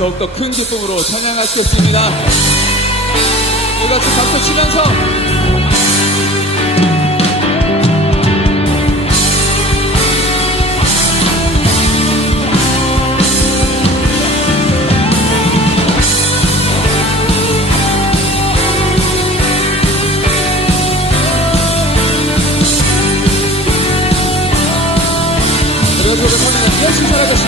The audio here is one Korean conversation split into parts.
더욱더 큰 기쁨으로 찬양할 수 있습니다. 우리 같이 박수 치면서 여러분 오랜만에 예수 살아계신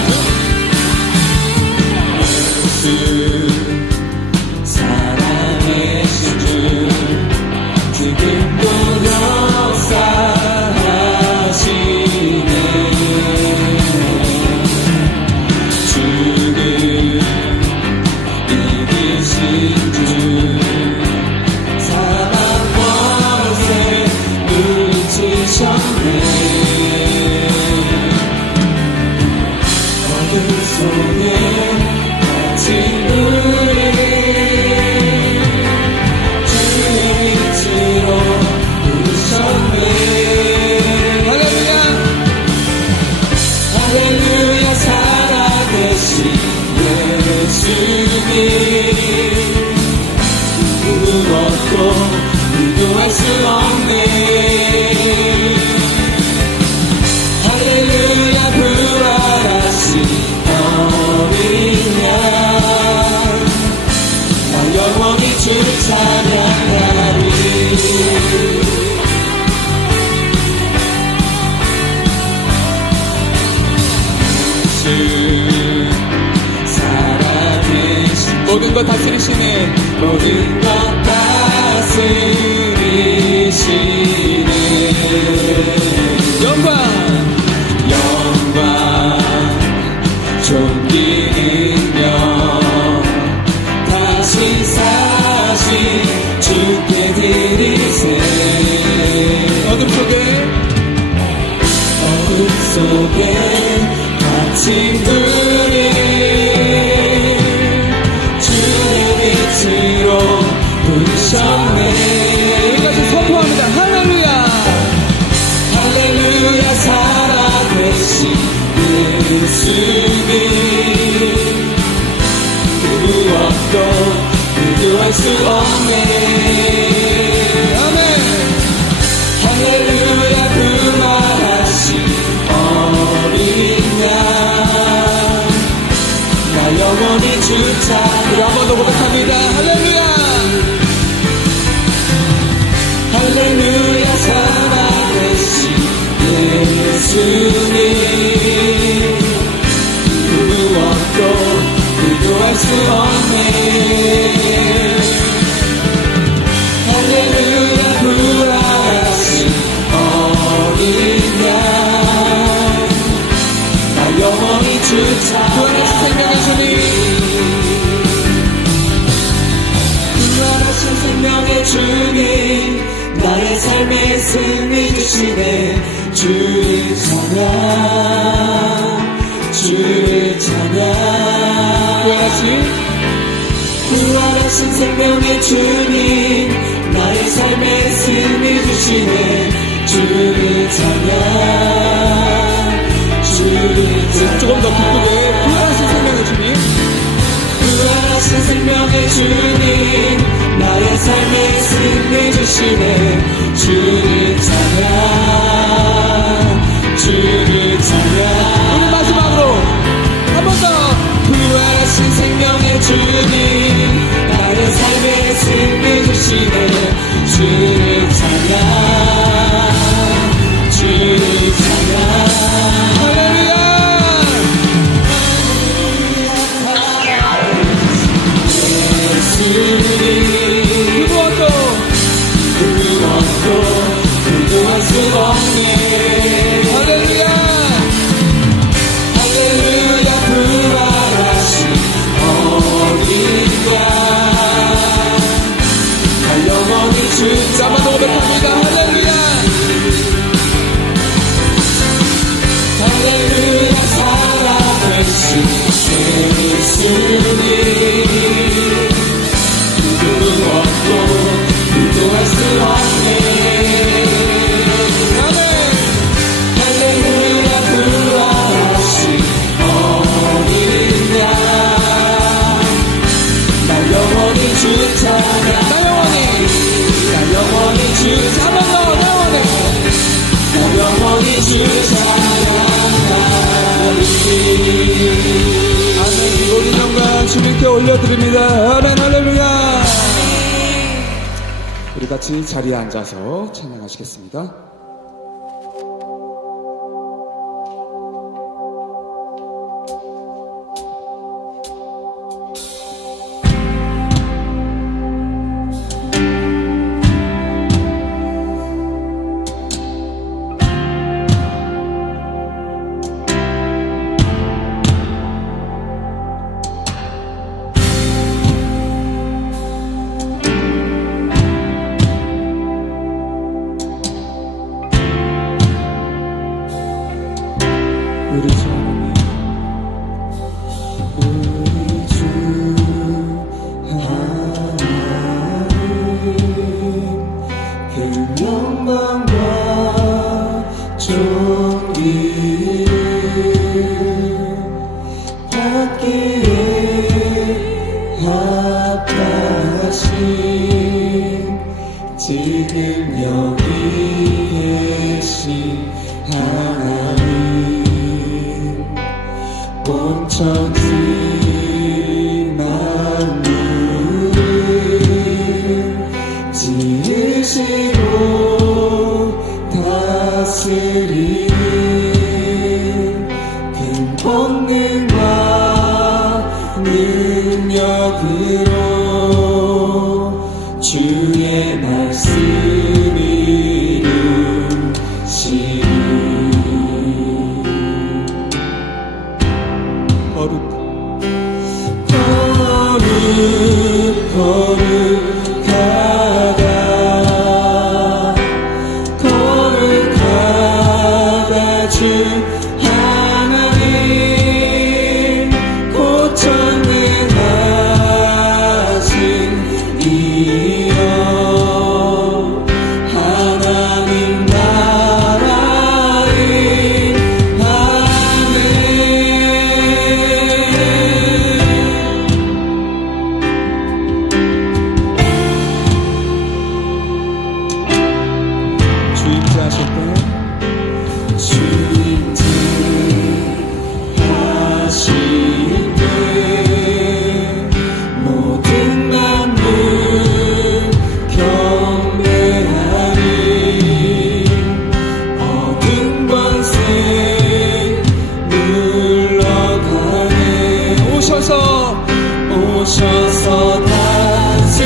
주 살아계신 주 지금도 역사하시네. 주는 이기신 주 사랑 권세 물리치셨네. 어둠 속에 갇힌 우리 주의 빛으로 부르셨네. 할렐루야 살아계신 예수님 무엇도 비교할 수 없네. 할렐루야 부활하신 어린 양 나 영원히 주를 찬양하리. 주 살아계신 모든 것 다스리시는 모든 것 다스리시네. 영광 존귀 능력 다시 사신 주께 드리세. 어둠 속에 갇힌 우리 주의 빛으로 부르셨네. 우리 같이 선포합니다. 할렐루야 할렐루야 살아계신 예수님 무엇도 비교할 수 없네. 아멘. 할렐루야 부활하신 어린 양 나 영원히 주 찬양. 우리 한 번 더 고백합니다. 할렐루야 할렐루야 살아계신 예수님 무엇도 비교할 수 없네. 할렐루야 부활하신 어린 양 나 영원히 주 찬양. 생명의 주님 부활하신 생명의 주님 나의 삶에 승리 주시네. 주의 찬양 주의 찬양. 부활하신 생명의 주님 나의 삶에 승리 주시네. 주의 찬양 주의 찬양. 조금 더 기쁘게 부활하신 생명의 주님 부활하신 생명의 주님 나의 삶에 승리 주시네. 주의 찬양 주의 찬양. 우리 마지막으로 한 번 더 부활하신 생명의 주님 나의 삶에 승리 주시네. 주의 찬양 주의 찬양. 할렐루야 예수님 무엇도 비교할 수 없네. 할렐루야 할렐루야 부활하신 어린 양 나 영원히 주 한번 더 고백합니다. 할렐루야 할렐루야 살아계신 예수님 무엇도 비교할 수 없네. 할렐루야 부활하신 어린 양 축복드립니다. 아멘, 할렐루야. 우리 같이 자리에 앉아서 찬양하시겠습니다. 우리 주 하나님, 우리 주 하나님, 그 영광과 존귀를 받기에 합하신 지금 여기 계신 하나님, 온 천지 만물을 지으시고 다스리는 큰 권능과 능력으로 주의 말씀을 이루시니 거룩하다 주 하나님, 곧 전능하신 이여 하나님 나라의 아멘. 주임자하실 때 모든 만물 경배하리, 얻은 권세 물러가네. 오셔서 다스리소서.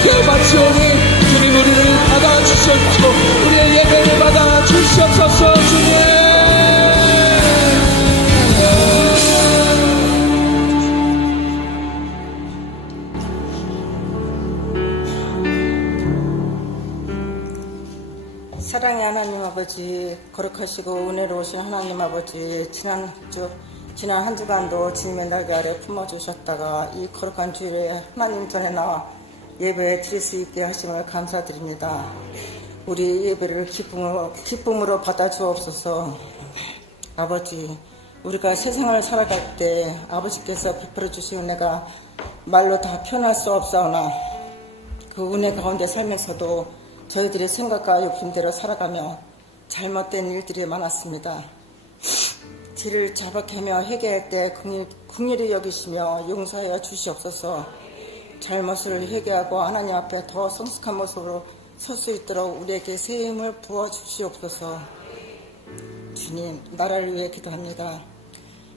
주님께 바치오니 주님 우리를 받아주시옵시고 우리의 예배를 받아주시옵소서. 주님 사랑의 하나님 아버지, 거룩하시고 은혜로우신 하나님 아버지, 지난 한 주간도 주님의 날개 아래 품어주셨다가 이 거룩한 주일에 하나님 전에 나와 예배 드릴 수 있게 하심을 감사드립니다. 우리 예배를 기쁨으로 받아주옵소서. 아버지, 우리가 세상을 살아갈 때 아버지께서 베풀어 주신 은혜가 말로 다 표현할 수 없사오나 그 은혜 가운데 살면서도 저희들의 생각과 욕심대로 살아가며 잘못된 일들이 많았습니다. 뒤를 자박하며 회개할 때 긍휼히 여기시며 용서하여 주시옵소서. 잘못을 회개하고 하나님 앞에 더 성숙한 모습으로 설 수 있도록 우리에게 새 힘을 부어 주시옵소서. 주님, 나라를 위해 기도합니다.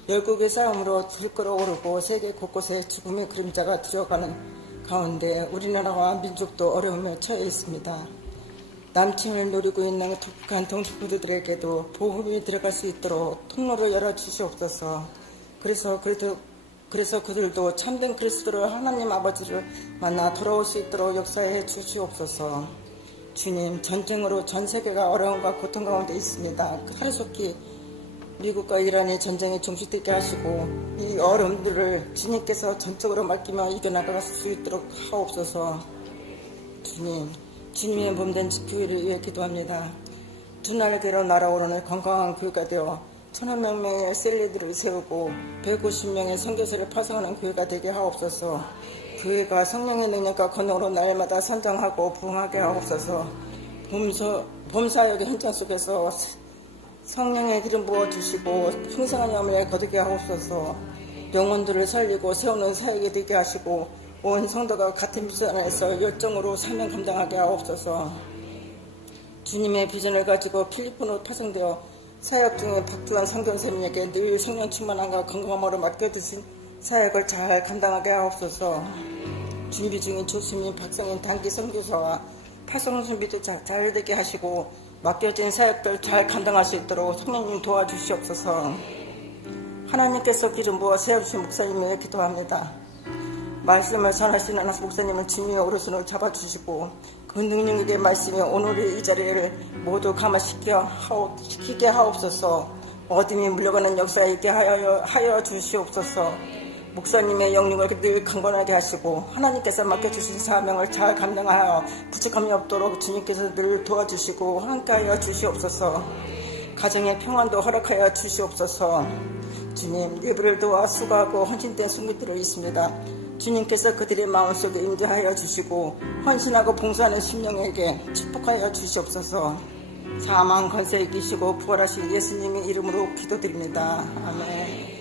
열국의 싸움으로 들끓어오르고 세계 곳곳에 죽음의 그림자가 들어가는 가운데 우리나라와 민족도 어려움에 처해 있습니다. 남침을 노리고 있는 독한 동포들에게도 보험이 들어갈 수 있도록 통로를 열어주시옵소서. 그래서 그들도 참된 그리스도로 하나님 아버지를 만나 돌아올 수 있도록 역사해 주시옵소서. 주님, 전쟁으로 전 세계가 어려움과 고통 가운데 있습니다. 하루속히 미국과 이란이 전쟁에 종식되게 하시고 이 어려움들을 주님께서 전적으로 맡기며 이겨나갈 수 있도록 하옵소서. 주님의 몸된 교회를 위해 기도합니다. 두 날개로 날아오르는 건강한 교회가 되어 1,500명의 셀리들을 세우고 150명의 선교사를 파송하는 교회가 되게 하옵소서. 교회가 성령의 능력과 권능으로 날마다 선정하고 부흥하게 하옵소서. 봄사역의 현장 속에서 성령의 기름 부어주시고 풍성한 염려에 거두게 하옵소서. 영혼들을 살리고 세우는 사역이 되게 하시고 온 성도가 같은 미션 안에서 열정으로 사명 감당하게 하옵소서. 주님의 비전을 가지고 필리핀으로 파송되어 사역 중에 박두환 선교사님에게 늘 성령 충만함과 건강함으로 맡겨주신 사역을 잘 감당하게 하옵소서. 준비 중인 조수민, 박성인 단기 선교사와 파송 준비도 잘 되게 하시고 맡겨진 사역들 잘 감당할 수 있도록 성령님 도와주시옵소서. 하나님께서 기름 부어 세워주신 목사님을 위해 기도합니다. 말씀을 전하시는 목사님을 주님의 오른손을 잡아주시고 그 능력의 말씀이 오늘 이 자리를 모두 감화시키게 하옵소서. 어둠이 물려가는 역사에 있게 하여 주시옵소서. 목사님의 영역을 늘 강건하게 하시고 하나님께서 맡겨주신 사명을 잘 감당하여 부족함이 없도록 주님께서 늘 도와주시고 함께하여 주시옵소서. 가정의 평안도 허락하여 주시옵소서. 주님, 예배를 도와 수고하고 헌신된 순교들이 있습니다. 주님께서 그들의 마음속에 임재하여 주시고 헌신하고 봉사하는 심령에게 축복하여 주시옵소서. 사망 권세 이기시고 부활하신 예수님의 이름으로 기도드립니다. 아멘.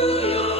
주여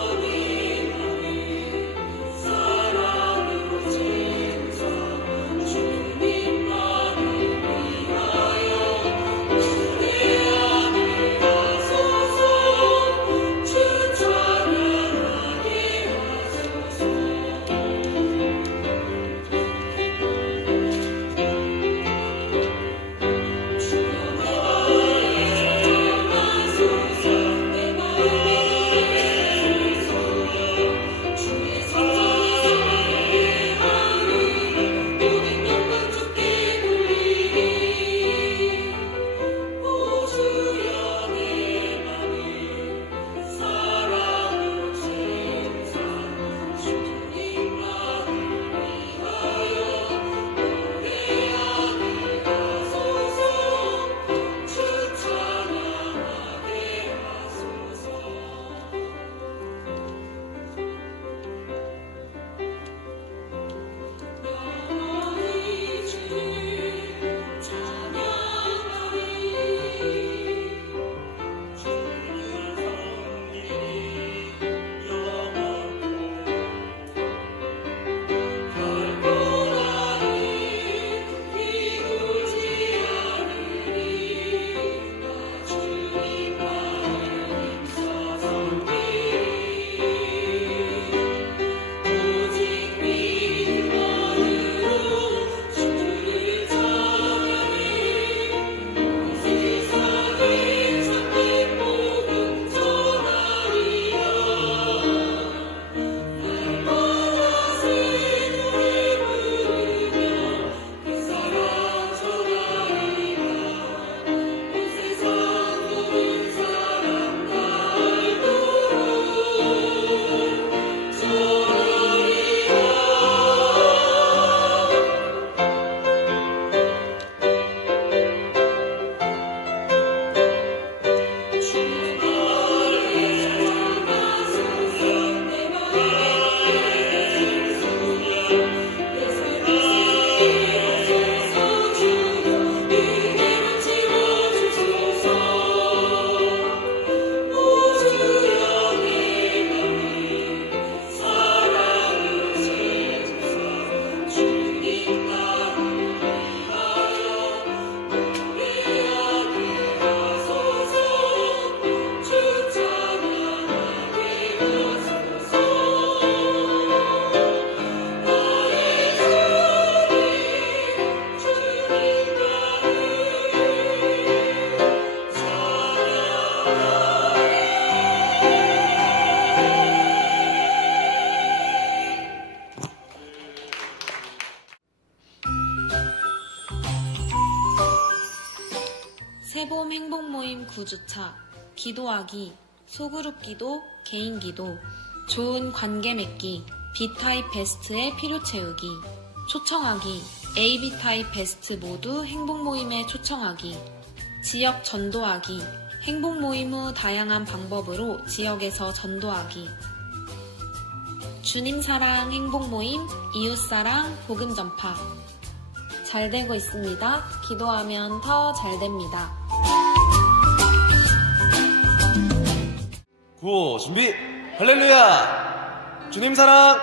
모임 9주차, 기도하기, 소그룹 기도, 개인 기도, 좋은 관계 맺기, B타입 베스트의 필요 채우기, 초청하기, AB 타입 베스트 모두 행복 모임에 초청하기, 지역 전도하기, 행복 모임 후 다양한 방법으로 지역에서 전도하기, 주님 사랑 행복 모임, 이웃 사랑 복음 전파. 잘 되고 있습니다. 기도하면 더 잘 됩니다. 구호 준비 할렐루야. 주님 사랑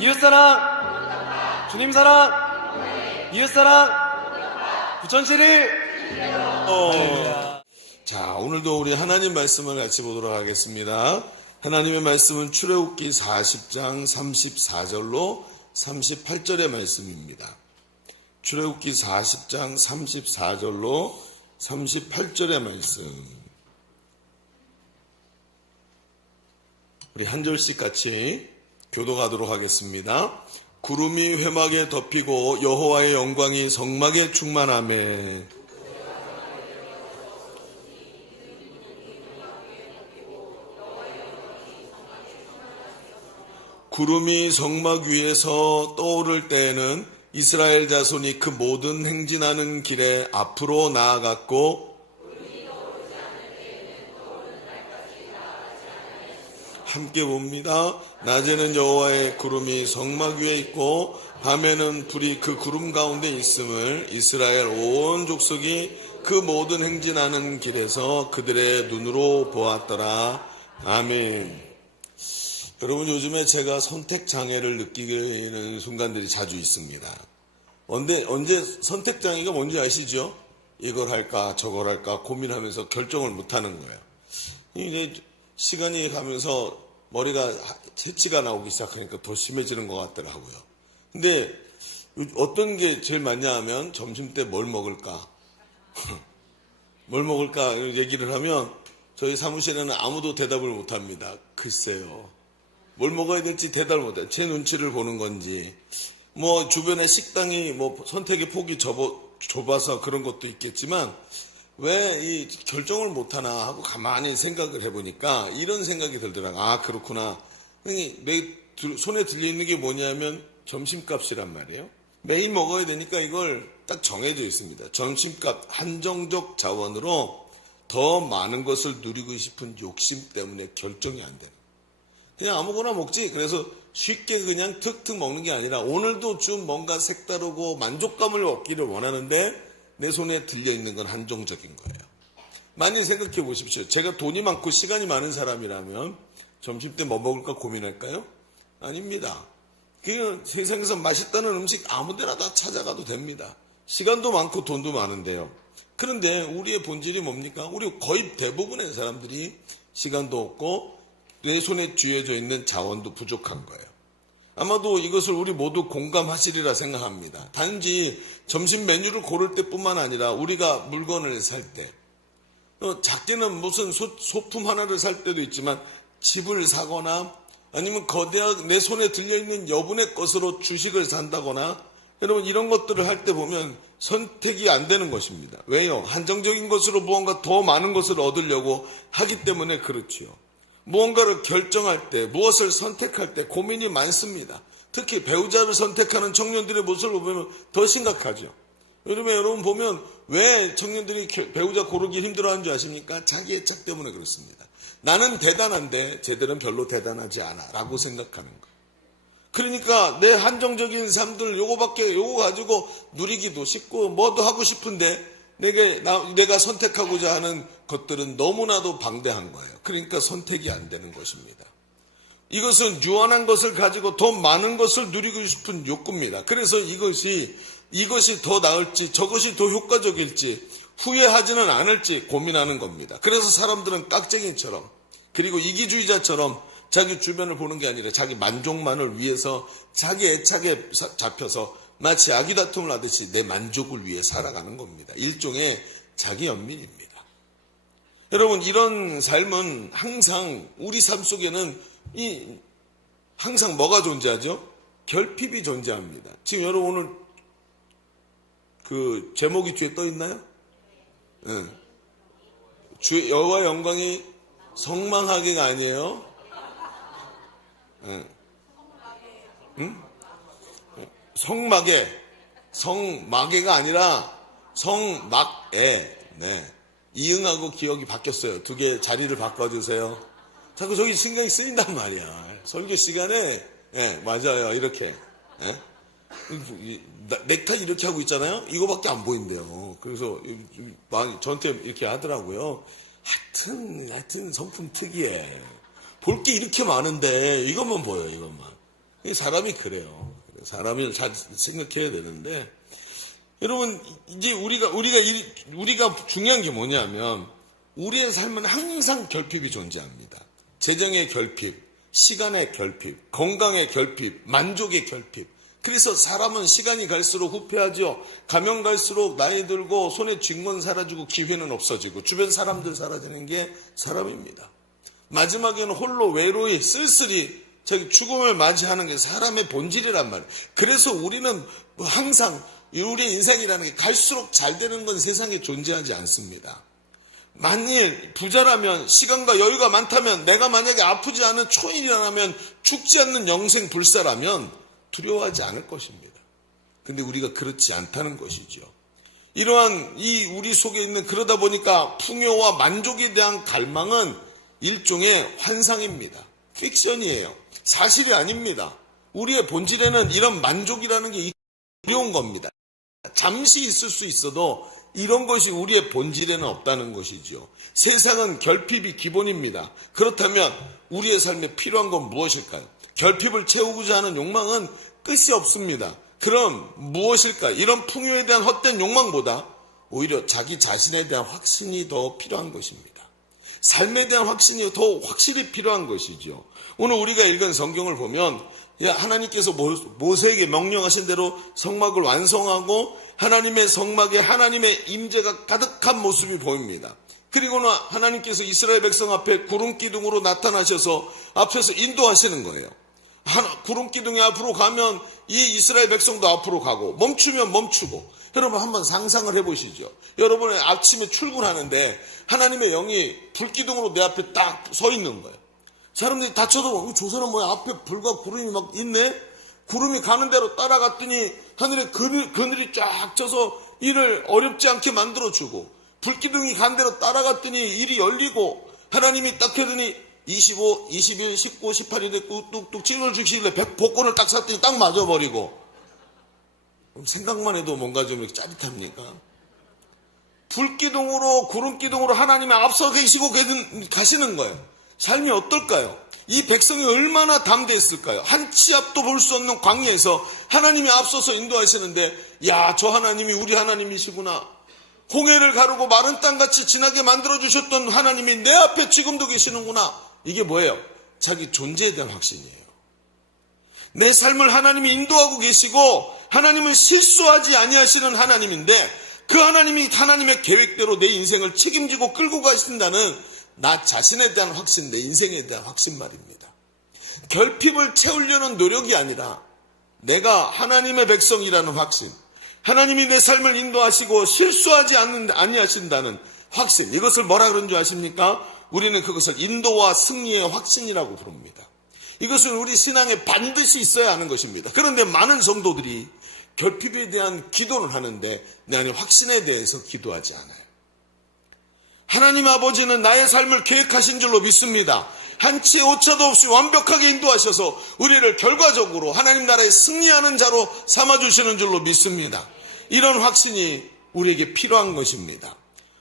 이웃 사랑 주님 사랑 이웃 사랑 부천시를 자, 오늘도 우리 하나님 말씀을 같이 보도록 하겠습니다. 하나님의 말씀은 출애굽기 40장 34절로 38절의 말씀입니다. 출애굽기 40장 34절로 38절의 말씀. 우리 한 절씩 같이 교독하도록 하겠습니다. 구름이 회막에 덮이고 여호와의 영광이 성막에 충만하매 구름이 성막 위에서 떠오를 때에는 이스라엘 자손이 그 모든 행진하는 길에 앞으로 나아갔고 함께 봅니다. 낮에는 여호와의 구름이 성막 위에 있고 밤에는 불이 그 구름 가운데 있음을 이스라엘 온 족속이 그 모든 행진하는 길에서 그들의 눈으로 보았더라. 아멘. 여러분, 요즘에 제가 선택 장애를 느끼는 순간들이 자주 있습니다. 언제 선택 장애가 뭔지 아시죠? 이걸 할까 저걸 할까 고민하면서 결정을 못하는 거예요. 이제 시간이 가면서 머리가 채치가 나오기 시작하니까 더 심해지는 것 같더라고요. 근데 어떤 게 제일 많냐 하면 점심 때 뭘 먹을까? 뭘 먹을까 얘기를 하면 저희 사무실에는 아무도 대답을 못합니다. 글쎄요. 뭘 먹어야 될지 대답을 못해요. 제 눈치를 보는 건지 뭐 주변에 식당이 뭐 선택의 폭이 좁아서 그런 것도 있겠지만 왜 이 결정을 못하나 하고 가만히 생각을 해보니까 이런 생각이 들더라고요. 아, 그렇구나. 내 손에 들려있는 게 뭐냐면 점심값이란 말이에요. 매일 먹어야 되니까 이걸 딱 정해져 있습니다. 점심값 한정적 자원으로 더 많은 것을 누리고 싶은 욕심 때문에 결정이 안 돼요. 그냥 아무거나 먹지. 그래서 쉽게 그냥 툭툭 먹는 게 아니라 오늘도 좀 뭔가 색다르고 만족감을 얻기를 원하는데 내 손에 들려있는 건 한정적인 거예요. 많이 생각해 보십시오. 제가 돈이 많고 시간이 많은 사람이라면 점심 때 뭐 먹을까 고민할까요? 아닙니다. 그냥 세상에서 맛있다는 음식 아무데나 다 찾아가도 됩니다. 시간도 많고 돈도 많은데요. 그런데 우리의 본질이 뭡니까? 우리 거의 대부분의 사람들이 시간도 없고 내 손에 쥐어져 있는 자원도 부족한 거예요. 아마도 이것을 우리 모두 공감하시리라 생각합니다. 단지 점심 메뉴를 고를 때뿐만 아니라 우리가 물건을 살 때, 작게는 무슨 소품 하나를 살 때도 있지만 집을 사거나 아니면 거대한 내 손에 들려있는 여분의 것으로 주식을 산다거나 여러분 이런 것들을 할 때 보면 선택이 안 되는 것입니다. 왜요? 한정적인 것으로 무언가 더 많은 것을 얻으려고 하기 때문에 그렇지요. 무언가를 결정할 때, 무엇을 선택할 때 고민이 많습니다. 특히 배우자를 선택하는 청년들의 모습을 보면 더 심각하죠. 여러분 보면 왜 청년들이 배우자 고르기 힘들어하는 줄 아십니까? 자기 애착 때문에 그렇습니다. 나는 대단한데 쟤들은 별로 대단하지 않아 라고 생각하는 거예요. 그러니까 내 한정적인 삶들 요거 가지고 누리기도 쉽고 뭐도 하고 싶은데 내가 선택하고자 하는 것들은 너무나도 방대한 거예요. 그러니까 선택이 안 되는 것입니다. 이것은 유한한 것을 가지고 더 많은 것을 누리고 싶은 욕구입니다. 그래서 이것이 더 나을지 저것이 더 효과적일지 후회하지는 않을지 고민하는 겁니다. 그래서 사람들은 깍쟁이처럼 그리고 이기주의자처럼 자기 주변을 보는 게 아니라 자기 만족만을 위해서 자기 애착에 잡혀서 마치 아기 다툼을 하듯이 내 만족을 위해 살아가는 겁니다. 일종의 자기 연민입니다. 여러분 이런 삶은 항상 우리 삶 속에는 항상 뭐가 존재하죠? 결핍이 존재합니다. 지금 여러분 오늘 그 제목이 뒤에 떠 있나요? 네. 주 여호와 영광이 성망하기가 아니에요. 응? 성마개가 아니라 성막에. 네. 이응하고 기억이 바뀌었어요. 두 개 자리를 바꿔주세요. 자꾸 저기 신경이 쓰인단 말이야. 설교 시간에. 네, 맞아요. 이렇게. 네? 넥타이 이렇게 하고 있잖아요. 이거밖에 안 보인대요. 그래서 저한테 이렇게 하더라고요. 하여튼 성품 특이해. 볼 게 이렇게 많은데 이것만 보여요. 이것만. 사람이 그래요. 사람을 잘 생각해야 되는데, 여러분, 이제 우리가 중요한 게 뭐냐면, 우리의 삶은 항상 결핍이 존재합니다. 재정의 결핍, 시간의 결핍, 건강의 결핍, 만족의 결핍. 그래서 사람은 시간이 갈수록 후퇴하죠. 가면 갈수록 나이 들고 손에 쥔 건 사라지고 기회는 없어지고 주변 사람들 사라지는 게 사람입니다. 마지막에는 홀로 외로이 쓸쓸히 죽음을 맞이하는 게 사람의 본질이란 말이에요. 그래서 우리는 항상 우리의 인생이라는 게 갈수록 잘 되는 건 세상에 존재하지 않습니다. 만일 부자라면, 시간과 여유가 많다면, 내가 만약에 아프지 않은 초인이라면, 죽지 않는 영생 불사라면 두려워하지 않을 것입니다. 근데 우리가 그렇지 않다는 것이죠. 이러한 우리 속에 있는, 그러다 보니까 풍요와 만족에 대한 갈망은 일종의 환상입니다. 픽션이에요. 사실이 아닙니다. 우리의 본질에는 이런 만족이라는 게 두려운 겁니다. 잠시 있을 수 있어도 이런 것이 우리의 본질에는 없다는 것이죠. 세상은 결핍이 기본입니다. 그렇다면 우리의 삶에 필요한 건 무엇일까요? 결핍을 채우고자 하는 욕망은 끝이 없습니다. 그럼 무엇일까요? 이런 풍요에 대한 헛된 욕망보다 오히려 자기 자신에 대한 확신이 더 필요한 것입니다. 삶에 대한 확신이 더 확실히 필요한 것이죠. 오늘 우리가 읽은 성경을 보면 하나님께서 모세에게 명령하신 대로 성막을 완성하고 하나님의 성막에 하나님의 임재가 가득한 모습이 보입니다. 그리고는 하나님께서 이스라엘 백성 앞에 구름 기둥으로 나타나셔서 앞에서 인도하시는 거예요. 구름 기둥이 앞으로 가면 이 이스라엘 백성도 앞으로 가고, 멈추면 멈추고. 여러분 한번 상상을 해보시죠. 여러분의 아침에 출근하는데 하나님의 영이 불기둥으로 내 앞에 딱 서 있는 거예요. 사람들이 다 쳐다보고, 저 사람 뭐야, 앞에 불과 구름이 막 있네? 구름이 가는 대로 따라갔더니 하늘에 그늘이 쫙 져서 일을 어렵지 않게 만들어주고, 불기둥이 간 대로 따라갔더니 일이 열리고, 하나님이 딱 하더니 25, 21, 19, 18일에 뚝뚝 찜을 주시길래 복권을 딱 샀더니 딱 맞아버리고. 생각만 해도 뭔가 좀 이렇게 짜릿합니까? 불기둥으로, 구름기둥으로 하나님의 앞서 계시고 가시는 거예요. 삶이 어떨까요? 이 백성이 얼마나 담대했을까요? 한 치 앞도 볼 수 없는 광야에서 하나님이 앞서서 인도하시는데, 야, 저 하나님이 우리 하나님이시구나. 홍해를 가르고 마른 땅같이 진하게 만들어주셨던 하나님이 내 앞에 지금도 계시는구나. 이게 뭐예요? 자기 존재에 대한 확신이에요. 내 삶을 하나님이 인도하고 계시고, 하나님은 실수하지 아니하시는 하나님인데, 그 하나님이 하나님의 계획대로 내 인생을 책임지고 끌고 가신다는 나 자신에 대한 확신, 내 인생에 대한 확신 말입니다. 결핍을 채우려는 노력이 아니라 내가 하나님의 백성이라는 확신, 하나님이 내 삶을 인도하시고 실수하지 아니하신다는 확신, 이것을 뭐라 그런 줄 아십니까? 우리는 그것을 인도와 승리의 확신이라고 부릅니다. 이것은 우리 신앙에 반드시 있어야 하는 것입니다. 그런데 많은 성도들이 결핍에 대한 기도를 하는데 내 안에 확신에 대해서 기도하지 않아요. 하나님 아버지는 나의 삶을 계획하신 줄로 믿습니다. 한치의 오차도 없이 완벽하게 인도하셔서 우리를 결과적으로 하나님 나라에 승리하는 자로 삼아주시는 줄로 믿습니다. 이런 확신이 우리에게 필요한 것입니다.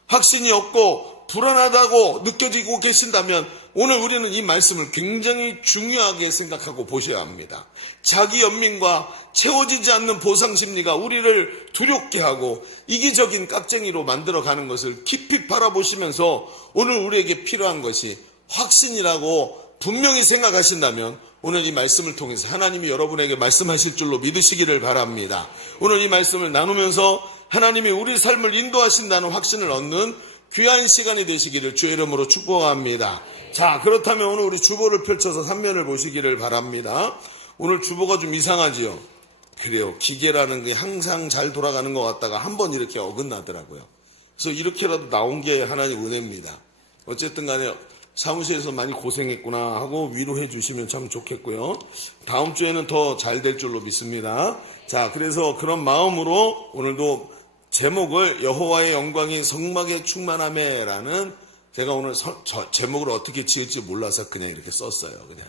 확신이 없고 불안하다고 느껴지고 계신다면 오늘 우리는 이 말씀을 굉장히 중요하게 생각하고 보셔야 합니다. 자기 연민과 채워지지 않는 보상심리가 우리를 두렵게 하고 이기적인 깍쟁이로 만들어가는 것을 깊이 바라보시면서 오늘 우리에게 필요한 것이 확신이라고 분명히 생각하신다면 오늘 이 말씀을 통해서 하나님이 여러분에게 말씀하실 줄로 믿으시기를 바랍니다. 오늘 이 말씀을 나누면서 하나님이 우리 삶을 인도하신다는 확신을 얻는 귀한 시간이 되시기를 주의 이름으로 축복합니다. 자, 그렇다면 오늘 우리 주보를 펼쳐서 3면을 보시기를 바랍니다. 오늘 주보가 좀 이상하지요? 그래요. 기계라는 게 항상 잘 돌아가는 것 같다가 한번 이렇게 어긋나더라고요. 그래서 이렇게라도 나온 게 하나님 은혜입니다. 어쨌든 간에 사무실에서 많이 고생했구나 하고 위로해 주시면 참 좋겠고요. 다음 주에는 더 잘 될 줄로 믿습니다. 자, 그래서 그런 마음으로 오늘도 제목을 여호와의 영광이 성막에 충만하매라는, 제가 오늘 제목을 어떻게 지을지 몰라서 그냥 이렇게 썼어요. 그냥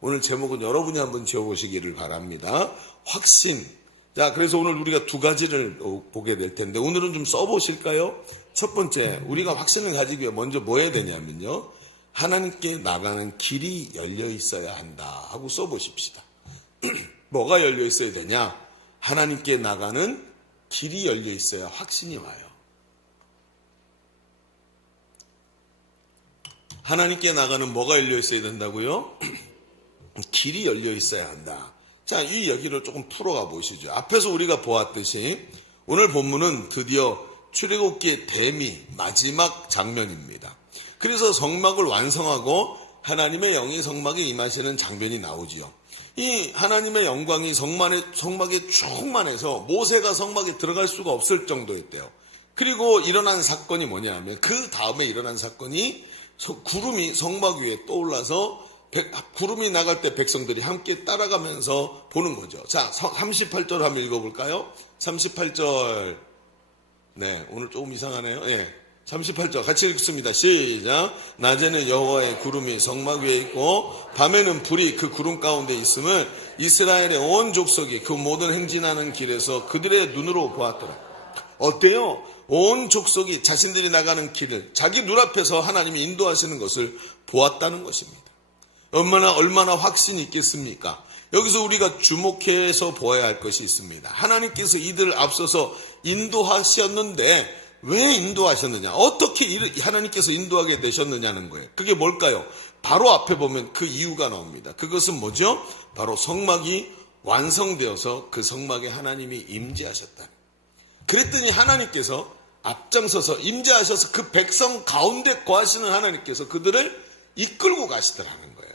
오늘 제목은 여러분이 한번 지어보시기를 바랍니다. 확신. 자, 그래서 오늘 우리가 두 가지를 보게 될 텐데 오늘은 좀 써보실까요? 첫 번째, 우리가 확신을 가지기 위해 먼저 뭐 해야 되냐면요, 하나님께 나가는 길이 열려 있어야 한다 하고 써보십시다. 뭐가 열려 있어야 되냐? 하나님께 나가는 길이 열려 있어야 확신이 와요. 하나님께 나가는 뭐가 열려 있어야 된다고요? 길이 열려 있어야 한다. 자, 이 얘기를 조금 풀어가 보시죠. 앞에서 우리가 보았듯이 오늘 본문은 드디어 출애굽기의 대미 마지막 장면입니다. 그래서 성막을 완성하고 하나님의 영이 성막에 임하시는 장면이 나오지요. 이 하나님의 영광이 성막에 충만해서 모세가 성막에 들어갈 수가 없을 정도였대요. 그리고 일어난 사건이 뭐냐면, 그 다음에 일어난 사건이 구름이 성막 위에 떠올라서 구름이 나갈 때 백성들이 함께 따라가면서 보는 거죠. 자, 38절 한번 읽어볼까요? 38절. 네, 오늘 조금 이상하네요. 예. 38절 같이 읽습니다. 시작. 낮에는 여호와의 구름이 성막 위에 있고 밤에는 불이 그 구름 가운데 있음을 이스라엘의 온 족속이 그 모든 행진하는 길에서 그들의 눈으로 보았더라. 어때요? 온 족속이 자신들이 나가는 길을 자기 눈앞에서 하나님이 인도하시는 것을 보았다는 것입니다. 얼마나 확신이 있겠습니까? 여기서 우리가 주목해서 보아야 할 것이 있습니다. 하나님께서 이들을 앞서서 인도하셨는데 왜 인도하셨느냐? 어떻게 하나님께서 인도하게 되셨느냐는 거예요. 그게 뭘까요? 바로 앞에 보면 그 이유가 나옵니다. 그것은 뭐죠? 바로 성막이 완성되어서 그 성막에 하나님이 임재하셨다. 그랬더니 하나님께서 앞장서서 임재하셔서 그 백성 가운데 거하시는 하나님께서 그들을 이끌고 가시더라는 거예요.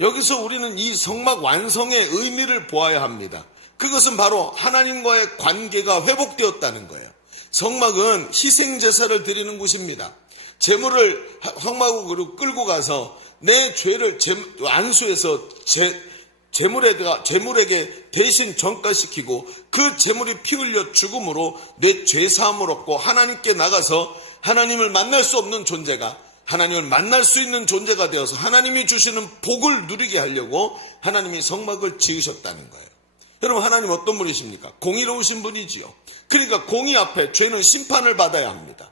여기서 우리는 이 성막 완성의 의미를 보아야 합니다. 그것은 바로 하나님과의 관계가 회복되었다는 거예요. 성막은 희생제사를 드리는 곳입니다. 제물을 성막으로 끌고 가서 내 죄를 안수해서 제물에게 대신 전가시키고 그 제물이 피 흘려 죽음으로 내 죄사함을 얻고 하나님께 나가서 하나님을 만날 수 없는 존재가 하나님을 만날 수 있는 존재가 되어서 하나님이 주시는 복을 누리게 하려고 하나님이 성막을 지으셨다는 거예요. 여러분, 하나님 어떤 분이십니까? 공의로우신 분이지요. 그러니까 공의 앞에 죄는 심판을 받아야 합니다.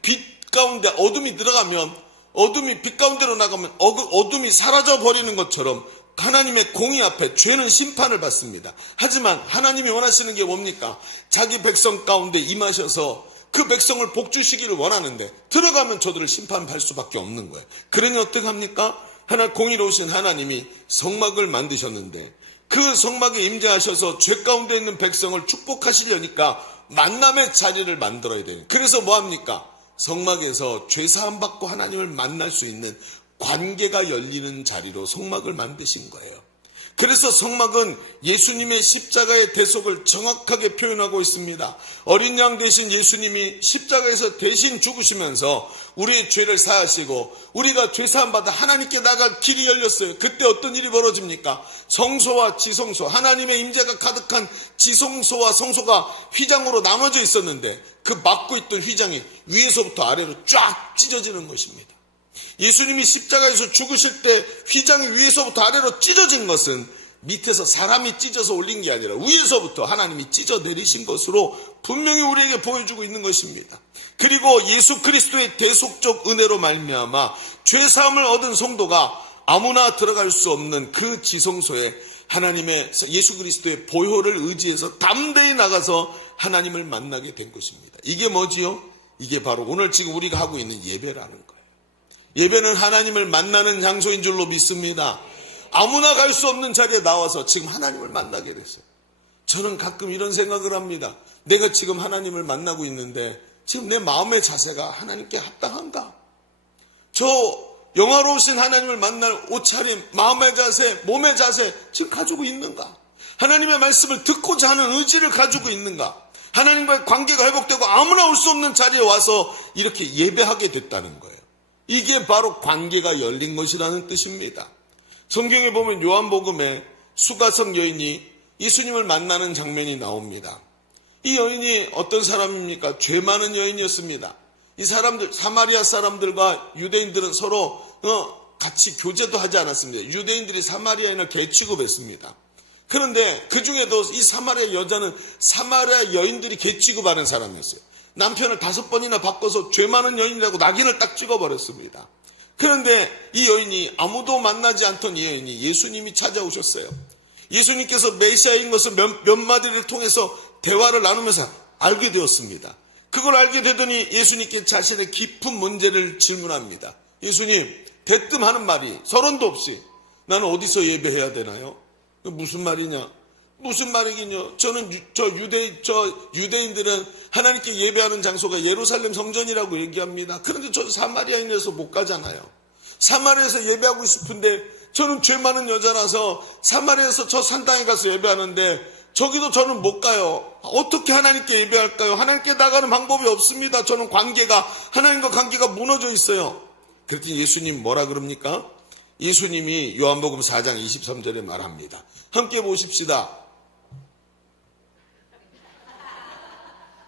빛 가운데 어둠이 들어가면, 어둠이 빛 가운데로 나가면 어둠이 사라져 버리는 것처럼 하나님의 공의 앞에 죄는 심판을 받습니다. 하지만 하나님이 원하시는 게 뭡니까? 자기 백성 가운데 임하셔서 그 백성을 복주시기를 원하는데 들어가면 저들을 심판할 수밖에 없는 거예요. 그러니 어떻게 합니까? 공의로우신 하나님이 성막을 만드셨는데 그 성막에 임재하셔서 죄 가운데 있는 백성을 축복하시려니까 만남의 자리를 만들어야 돼요. 그래서 뭐합니까? 성막에서 죄사함 받고 하나님을 만날 수 있는 관계가 열리는 자리로 성막을 만드신 거예요. 그래서 성막은 예수님의 십자가의 대속을 정확하게 표현하고 있습니다. 어린 양 대신 예수님이 십자가에서 대신 죽으시면서 우리의 죄를 사하시고 우리가 죄사함 받아 하나님께 나갈 길이 열렸어요. 그때 어떤 일이 벌어집니까? 성소와 지성소, 하나님의 임재가 가득한 지성소와 성소가 휘장으로 나눠져 있었는데 그 막고 있던 휘장이 위에서부터 아래로 쫙 찢어지는 것입니다. 예수님이 십자가에서 죽으실 때 휘장이 위에서부터 아래로 찢어진 것은 밑에서 사람이 찢어서 올린 게 아니라 위에서부터 하나님이 찢어 내리신 것으로 분명히 우리에게 보여주고 있는 것입니다. 그리고 예수 그리스도의 대속적 은혜로 말미암아 죄사함을 얻은 성도가 아무나 들어갈 수 없는 그 지성소에 하나님의 예수 그리스도의 보혈을 의지해서 담대히 나가서 하나님을 만나게 된 것입니다. 이게 뭐지요? 이게 바로 오늘 지금 우리가 하고 있는 예배라는 거예요. 예배는 하나님을 만나는 장소인 줄로 믿습니다. 아무나 갈 수 없는 자리에 나와서 지금 하나님을 만나게 됐어요. 저는 가끔 이런 생각을 합니다. 내가 지금 하나님을 만나고 있는데 지금 내 마음의 자세가 하나님께 합당한가? 저 영화로우신 하나님을 만날 옷차림, 마음의 자세, 몸의 자세 지금 가지고 있는가? 하나님의 말씀을 듣고자 하는 의지를 가지고 있는가? 하나님과의 관계가 회복되고 아무나 올 수 없는 자리에 와서 이렇게 예배하게 됐다는 거예요. 이게 바로 관계가 열린 것이라는 뜻입니다. 성경에 보면 요한복음에 수가성 여인이 예수님을 만나는 장면이 나옵니다. 이 여인이 어떤 사람입니까? 죄 많은 여인이었습니다. 이 사람들, 사마리아 사람들과 유대인들은 서로 같이 교제도 하지 않았습니다. 유대인들이 사마리아인을 개취급했습니다. 그런데 그 중에도 이 사마리아 여자는 사마리아 여인들이 개취급하는 사람이었어요. 남편을 5번이나 바꿔서 죄 많은 여인이라고 낙인을 딱 찍어버렸습니다. 그런데 이 여인이, 아무도 만나지 않던 이 여인이 예수님이 찾아오셨어요. 예수님께서 메시아인 것을 몇 마디를 통해서 대화를 나누면서 알게 되었습니다. 그걸 알게 되더니 예수님께 자신의 깊은 문제를 질문합니다. 예수님, 대뜸 하는 말이 서론도 없이, 나는 어디서 예배해야 되나요? 무슨 말이냐? 무슨 말이긴요. 유대인들은 하나님께 예배하는 장소가 예루살렘 성전이라고 얘기합니다. 그런데 저 사마리아인에서 못 가잖아요. 사마리아에서 예배하고 싶은데 저는 죄 많은 여자라서 사마리아에서 저 산당에 가서 예배하는데 저기도 저는 못 가요. 어떻게 하나님께 예배할까요? 하나님께 나가는 방법이 없습니다. 저는 하나님과 관계가 무너져 있어요. 그랬더니 예수님 뭐라 그럽니까? 예수님이 요한복음 4장 23절에 말합니다. 함께 보십시다.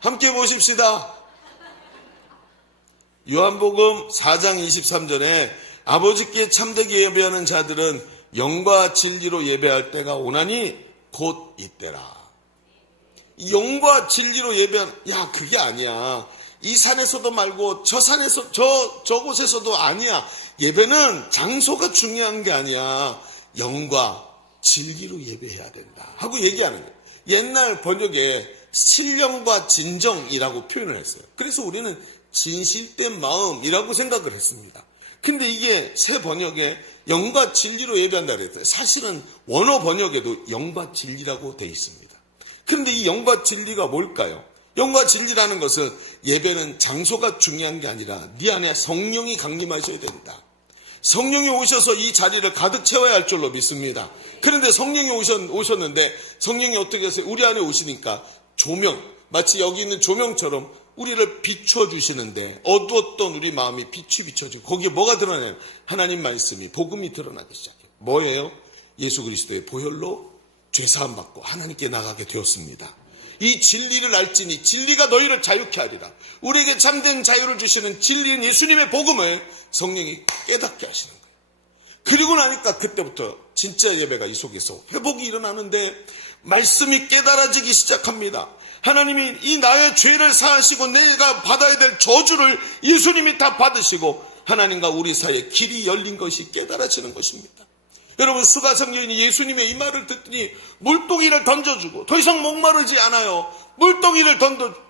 함께 보십시다. 요한복음 4장 23절에 아버지께 참되게 예배하는 자들은 영과 진리로 예배할 때가 오나니 곧 이때라. 영과 진리로 그게 아니야. 이 산에서도 말고 저 산에서 저곳에서도 아니야. 예배는 장소가 중요한 게 아니야. 영과 진리로 예배해야 된다 하고 얘기하는 거예요. 옛날 번역에 신령과 진정이라고 표현을 했어요. 그래서 우리는 진실된 마음이라고 생각을 했습니다. 근데 이게 새 번역에 영과 진리로 예배한다 그랬어요. 사실은 원어 번역에도 영과 진리라고 되어 있습니다. 그런데 이 영과 진리가 뭘까요? 영과 진리라는 것은 예배는 장소가 중요한 게 아니라 네 안에 성령이 강림하셔야 된다. 성령이 오셔서 이 자리를 가득 채워야 할 줄로 믿습니다. 그런데 성령이 오셨는데 성령이 어떻게 하세요? 우리 안에 오시니까 조명, 마치 여기 있는 조명처럼 우리를 비춰주시는데 어두웠던 우리 마음이 빛이 비춰지고 거기에 뭐가 드러나요? 하나님 말씀이, 복음이 드러나기 시작해요. 뭐예요? 예수 그리스도의 보혈로 죄사함 받고 하나님께 나가게 되었습니다. 이 진리를 알지니 진리가 너희를 자유케 하리라. 우리에게 참된 자유를 주시는 진리인 예수님의 복음을 성령이 깨닫게 하시는 거예요. 그리고 나니까 그때부터 진짜 예배가 이 속에서 회복이 일어나는데 말씀이 깨달아지기 시작합니다. 하나님이 이 나의 죄를 사하시고 내가 받아야 될 저주를 예수님이 다 받으시고 하나님과 우리 사이에 길이 열린 것이 깨달아지는 것입니다. 여러분, 수가성 여인이 예수님의 이 말을 듣더니 물동이를 던져주고 더 이상 목마르지 않아요. 물동이를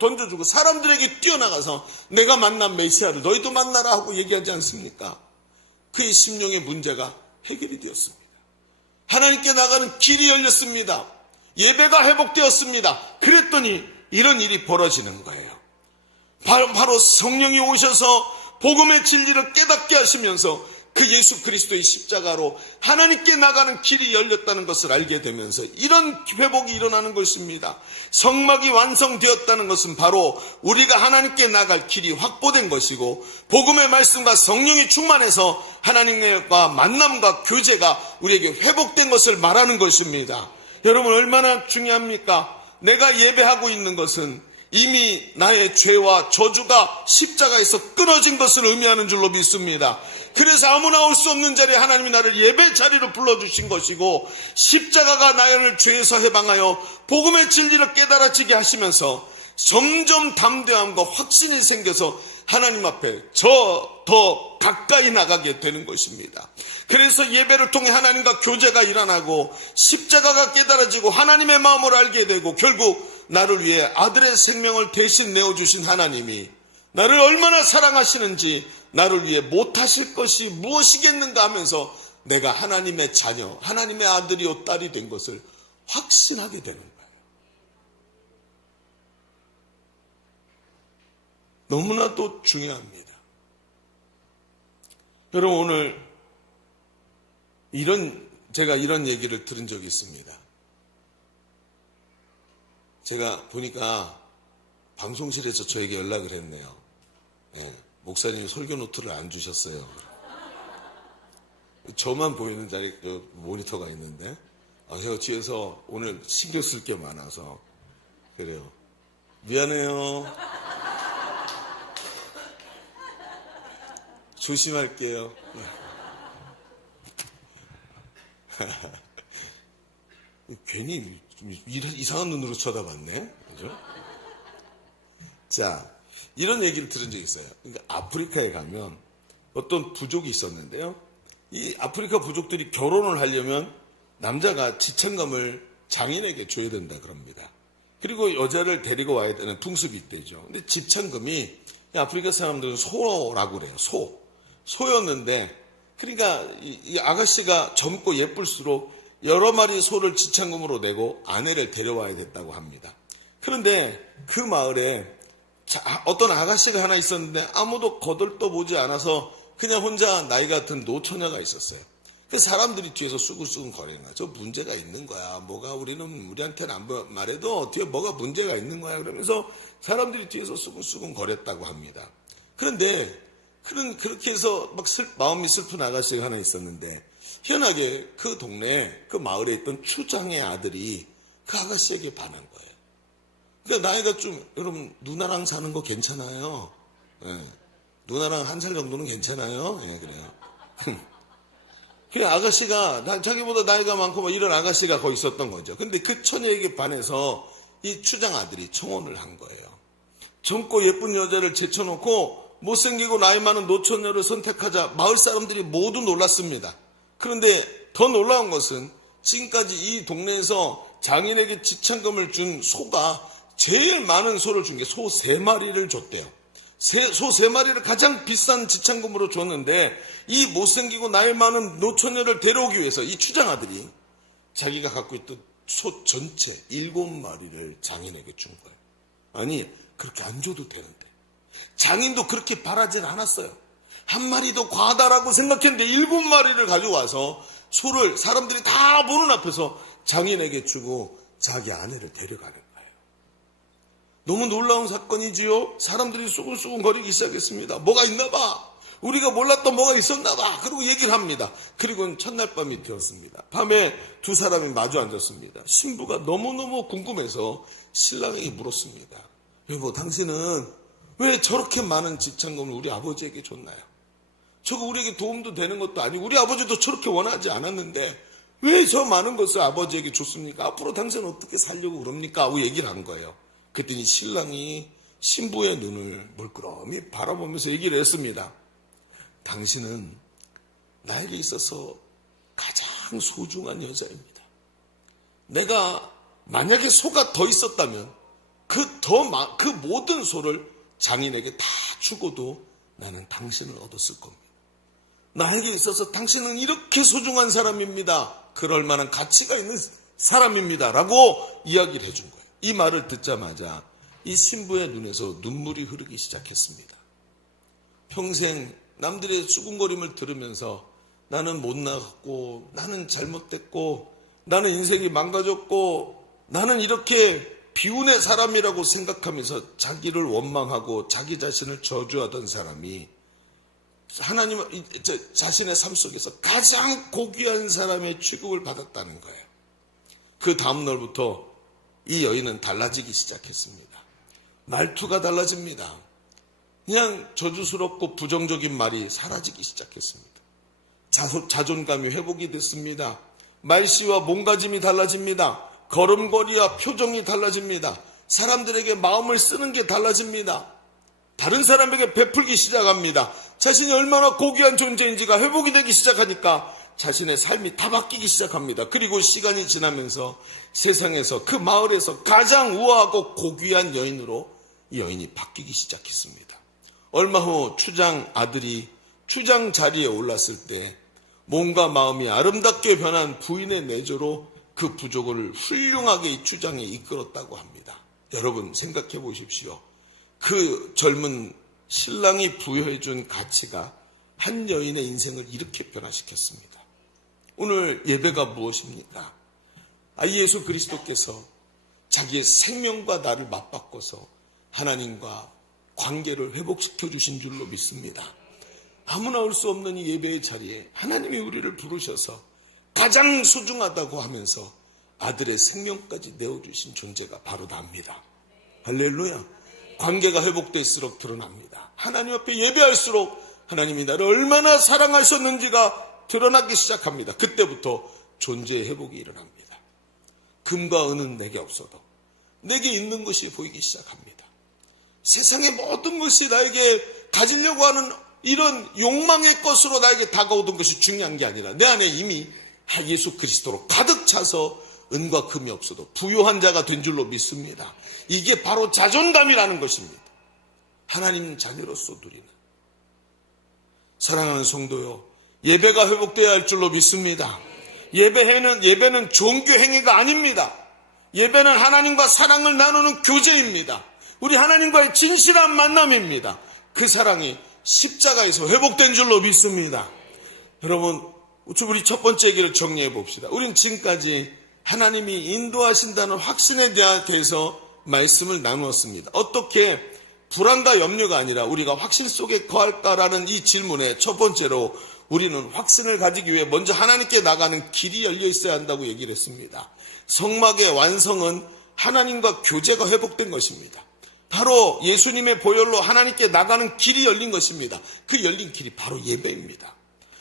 던져주고 사람들에게 뛰어나가서 내가 만난 메시아를 너희도 만나라 하고 얘기하지 않습니까? 그의 심령의 문제가 해결이 되었습니다. 하나님께 나가는 길이 열렸습니다. 예배가 회복되었습니다. 그랬더니 이런 일이 벌어지는 거예요. 바로 성령이 오셔서 복음의 진리를 깨닫게 하시면서 그 예수 그리스도의 십자가로 하나님께 나가는 길이 열렸다는 것을 알게 되면서 이런 회복이 일어나는 것입니다. 성막이 완성되었다는 것은 바로 우리가 하나님께 나갈 길이 확보된 것이고 복음의 말씀과 성령이 충만해서 하나님과 만남과 교제가 우리에게 회복된 것을 말하는 것입니다. 여러분, 얼마나 중요합니까? 내가 예배하고 있는 것은 이미 나의 죄와 저주가 십자가에서 끊어진 것을 의미하는 줄로 믿습니다. 그래서 아무나 올 수 없는 자리에 하나님이 나를 예배 자리로 불러주신 것이고 십자가가 나를 죄에서 해방하여 복음의 진리를 깨달아지게 하시면서 점점 담대함과 확신이 생겨서 하나님 앞에 더 가까이 나가게 되는 것입니다. 그래서 예배를 통해 하나님과 교제가 일어나고 십자가가 깨달아지고 하나님의 마음을 알게 되고 결국 나를 위해 아들의 생명을 대신 내어주신 하나님이 나를 얼마나 사랑하시는지 나를 위해 못하실 것이 무엇이겠는가 하면서 내가 하나님의 자녀, 하나님의 아들이요 딸이 된 것을 확신하게 되는 거예요. 너무나도 중요합니다. 여러분, 오늘 제가 이런 얘기를 들은 적이 있습니다. 제가 보니까 방송실에서 저에게 연락을 했네요. 목사님이 설교 노트를 안 주셨어요. 저만 보이는 자리 그 모니터가 있는데 제가 뒤에서 오늘 신경 쓸 게 많아서 그래요. 미안해요. 조심할게요. 괜히 좀 이상한 눈으로 쳐다봤네. 그죠? 자, 이런 얘기를 들은 적이 있어요. 그러니까 아프리카에 가면 어떤 부족이 있었는데요. 이 아프리카 부족들이 결혼을 하려면 남자가 지창금을 장인에게 줘야 된다 그럽니다. 그리고 여자를 데리고 와야 되는 풍습이 있대죠. 근데 지창금이 아프리카 사람들은 소라고 그래요. 소였는데, 그러니까 이 아가씨가 젊고 예쁠수록 여러 마리 소를 지창금으로 내고 아내를 데려와야 됐다고 합니다. 그런데 그 마을에 어떤 아가씨가 하나 있었는데 아무도 거들떠보지 않아서 그냥 혼자 나이가 든 노처녀가 있었어요. 그 사람들이 뒤에서 쑥을쑥을 거리는 거야. 저 문제가 있는 거야. 우리한테는 안 말해도 뒤에 뭐가 문제가 있는 거야. 그러면서 사람들이 뒤에서 쑥을쑥을 거렸다고 합니다. 그런데 그렇게 해서 막 마음이 슬픈 아가씨가 하나 있었는데 희한하게 그 동네에 그 마을에 있던 추장의 아들이 그 아가씨에게 반한 거예요. 그러니까 나이가 좀 여러분 누나랑 사는 거 괜찮아요. 예. 누나랑 1살 정도는 괜찮아요. 예, 그래요. 그 아가씨가 자기보다 나이가 많고 뭐 이런 아가씨가 거기 있었던 거죠. 근데 그 처녀에게 반해서 이 추장 아들이 청혼을 한 거예요. 젊고 예쁜 여자를 제쳐놓고 못생기고 나이 많은 노처녀를 선택하자 마을 사람들이 모두 놀랐습니다. 그런데 더 놀라운 것은 지금까지 이 동네에서 장인에게 지창금을 준 소가 제일 많은 소를 준 게 소 3마리를 줬대요. 소 3마리를 가장 비싼 지창금으로 줬는데 이 못생기고 나이 많은 노처녀를 데려오기 위해서 이 추장 아들이 자기가 갖고 있던 소 전체 7마리를 장인에게 준 거예요. 아니 그렇게 안 줘도 되는데 장인도 그렇게 바라진 않았어요. 한 마리도 과하다라고 생각했는데 7마리를 가지고 와서 소를 사람들이 다 보는 앞에서 장인에게 주고 자기 아내를 데려가는 거예요. 너무 놀라운 사건이지요. 사람들이 쑥을쑥을 거리기 시작했습니다. 뭐가 있나 봐. 우리가 몰랐던 뭐가 있었나 봐. 그리고 얘기를 합니다. 그리고 첫날 밤이 되었습니다. 밤에 두 사람이 마주 앉았습니다. 신부가 너무너무 궁금해서 신랑에게 물었습니다. 여보, 당신은 왜 저렇게 많은 지창금을 우리 아버지에게 줬나요? 저거 우리에게 도움도 되는 것도 아니고 우리 아버지도 저렇게 원하지 않았는데 왜 저 많은 것을 아버지에게 줬습니까? 앞으로 당신은 어떻게 살려고 그럽니까? 하고 얘기를 한 거예요. 그랬더니 신랑이 신부의 눈을 물끄러미 바라보면서 얘기를 했습니다. 당신은 나에게 있어서 가장 소중한 여자입니다. 내가 만약에 소가 더 있었다면 그 모든 소를 장인에게 다 주고도 나는 당신을 얻었을 겁니다. 나에게 있어서 당신은 이렇게 소중한 사람입니다. 그럴 만한 가치가 있는 사람입니다. 라고 이야기를 해준 거예요. 이 말을 듣자마자 이 신부의 눈에서 눈물이 흐르기 시작했습니다. 평생 남들의 수군거림을 들으면서 나는 못 나갔고 나는 잘못됐고 나는 인생이 망가졌고 나는 이렇게 비운의 사람이라고 생각하면서 자기를 원망하고 자기 자신을 저주하던 사람이 하나님 자신의 삶 속에서 가장 고귀한 사람의 취급을 받았다는 거예요. 그 다음 날부터 이 여인은 달라지기 시작했습니다. 말투가 달라집니다. 그냥 저주스럽고 부정적인 말이 사라지기 시작했습니다. 자존감이 회복이 됐습니다. 말씨와 몸가짐이 달라집니다. 걸음걸이와 표정이 달라집니다. 사람들에게 마음을 쓰는 게 달라집니다. 다른 사람에게 베풀기 시작합니다. 자신이 얼마나 고귀한 존재인지가 회복이 되기 시작하니까 자신의 삶이 다 바뀌기 시작합니다. 그리고 시간이 지나면서 세상에서 그 마을에서 가장 우아하고 고귀한 여인으로 이 여인이 바뀌기 시작했습니다. 얼마 후 추장 아들이 추장 자리에 올랐을 때 몸과 마음이 아름답게 변한 부인의 내조로 그 부족을 훌륭하게 이 추장에 이끌었다고 합니다. 여러분 생각해 보십시오. 그 젊은 신랑이 부여해준 가치가 한 여인의 인생을 이렇게 변화시켰습니다. 오늘 예배가 무엇입니까? 예수 그리스도께서 자기의 생명과 나를 맞바꿔서 하나님과 관계를 회복시켜 주신 줄로 믿습니다. 아무나 올 수 없는 이 예배의 자리에 하나님이 우리를 부르셔서 가장 소중하다고 하면서 아들의 생명까지 내어주신 존재가 바로 나입니다. 할렐루야. 관계가 회복될수록 드러납니다. 하나님 앞에 예배할수록 하나님이 나를 얼마나 사랑하셨는지가 드러나기 시작합니다. 그때부터 존재의 회복이 일어납니다. 금과 은은 내게 없어도 내게 있는 것이 보이기 시작합니다. 세상의 모든 것이 나에게 가지려고 하는 이런 욕망의 것으로 나에게 다가오던 것이 중요한 게 아니라 내 안에 이미 예수 그리스도로 가득 차서 은과 금이 없어도 부유한 자가 된 줄로 믿습니다. 이게 바로 자존감이라는 것입니다. 하나님 자녀로서 누리는. 사랑하는 성도요, 예배가 회복되어야 할 줄로 믿습니다. 예배는 종교 행위가 아닙니다. 예배는 하나님과 사랑을 나누는 교제입니다. 우리 하나님과의 진실한 만남입니다. 그 사랑이 십자가에서 회복된 줄로 믿습니다. 여러분, 우리 첫 번째 얘기를 정리해 봅시다. 우리는 지금까지 하나님이 인도하신다는 확신에 대해서 말씀을 나누었습니다. 어떻게 불안과 염려가 아니라 우리가 확신 속에 거할까라는 이 질문에 첫 번째로 우리는 확신을 가지기 위해 먼저 하나님께 나가는 길이 열려 있어야 한다고 얘기를 했습니다. 성막의 완성은 하나님과 교제가 회복된 것입니다. 바로 예수님의 보혈로 하나님께 나가는 길이 열린 것입니다. 그 열린 길이 바로 예배입니다.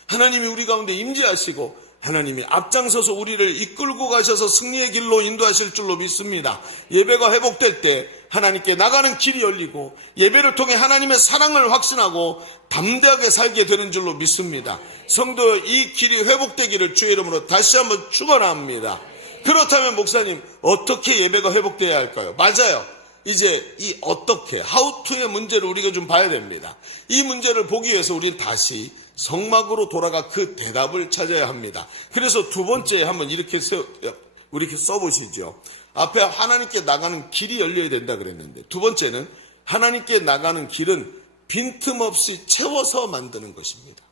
하나님이 우리 가운데 임재하시고 하나님이 앞장서서 우리를 이끌고 가셔서 승리의 길로 인도하실 줄로 믿습니다. 예배가 회복될 때 하나님께 나가는 길이 열리고 예배를 통해 하나님의 사랑을 확신하고 담대하게 살게 되는 줄로 믿습니다. 성도, 이 길이 회복되기를 주의 이름으로 다시 한번 축원합니다. 그렇다면 목사님, 어떻게 예배가 회복되어야 할까요? 맞아요. 이제 이 어떻게, how to의 문제를 우리가 좀 봐야 됩니다. 이 문제를 보기 위해서 우리는 다시 성막으로 돌아가 그 대답을 찾아야 합니다. 그래서 두 번째 한번 이렇게 써보시죠. 앞에 하나님께 나가는 길이 열려야 된다 그랬는데, 두 번째는 하나님께 나가는 길은 빈틈없이 채워서 만드는 것입니다.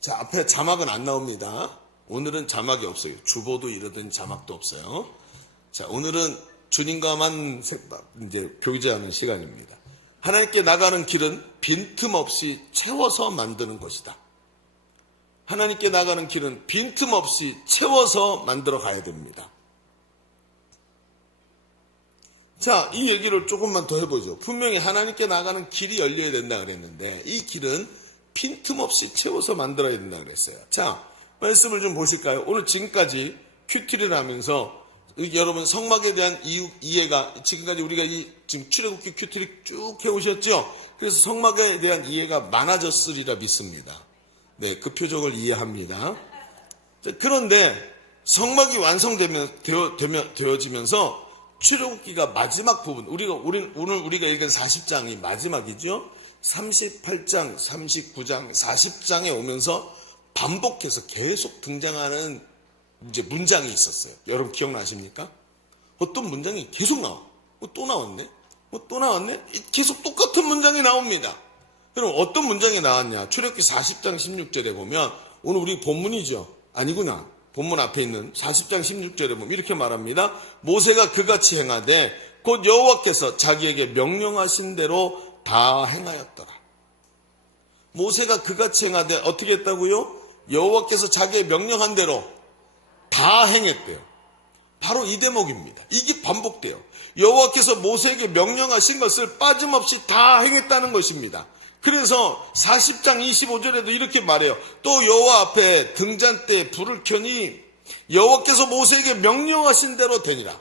자, 앞에 자막은 안 나옵니다. 오늘은 자막이 없어요. 주보도 이러던 자막도 없어요. 자, 오늘은 주님과만 이제 교제하는 시간입니다. 하나님께 나가는 길은 빈틈없이 채워서 만드는 것이다. 하나님께 나가는 길은 빈틈없이 채워서 만들어 가야 됩니다. 자, 이 얘기를 조금만 더 해보죠. 분명히 하나님께 나가는 길이 열려야 된다 그랬는데 이 길은 빈틈없이 채워서 만들어야 된다 그랬어요. 자, 말씀을 좀 보실까요? 오늘 지금까지 큐티를 하면서 여러분 성막에 대한 이해가 지금까지 우리가 지금 출애굽기 큐티를 쭉 해오셨죠? 그래서 성막에 대한 이해가 많아졌으리라 믿습니다. 네, 그 표적을 이해합니다. 자, 그런데 성막이 완성되어지면서 출애굽기가 마지막 부분, 오늘 우리가 읽은 40장이 마지막이죠? 38장, 39장, 40장에 오면서 반복해서 계속 등장하는 이제 문장이 있었어요. 여러분 기억나십니까? 어떤 문장이 계속 나와. 또 나왔네? 또 나왔네? 계속 똑같은 문장이 나옵니다. 여러분 어떤 문장이 나왔냐? 출애굽기 40장 16절에 보면 오늘 우리 본문이죠? 아니구나. 본문 앞에 있는 40장 16절에 보면 이렇게 말합니다. 모세가 그같이 행하되 곧 여호와께서 자기에게 명령하신 대로 다 행하였더라. 모세가 그같이 행하되 어떻게 했다고요? 여호와께서 자기의 명령한 대로 다 행했대요. 바로 이 대목입니다. 이게 반복돼요. 여호와께서 모세에게 명령하신 것을 빠짐없이 다 행했다는 것입니다. 그래서 40장 25절에도 이렇게 말해요. 또 여호와 앞에 등잔대에 불을 켜니 여호와께서 모세에게 명령하신 대로 되니라.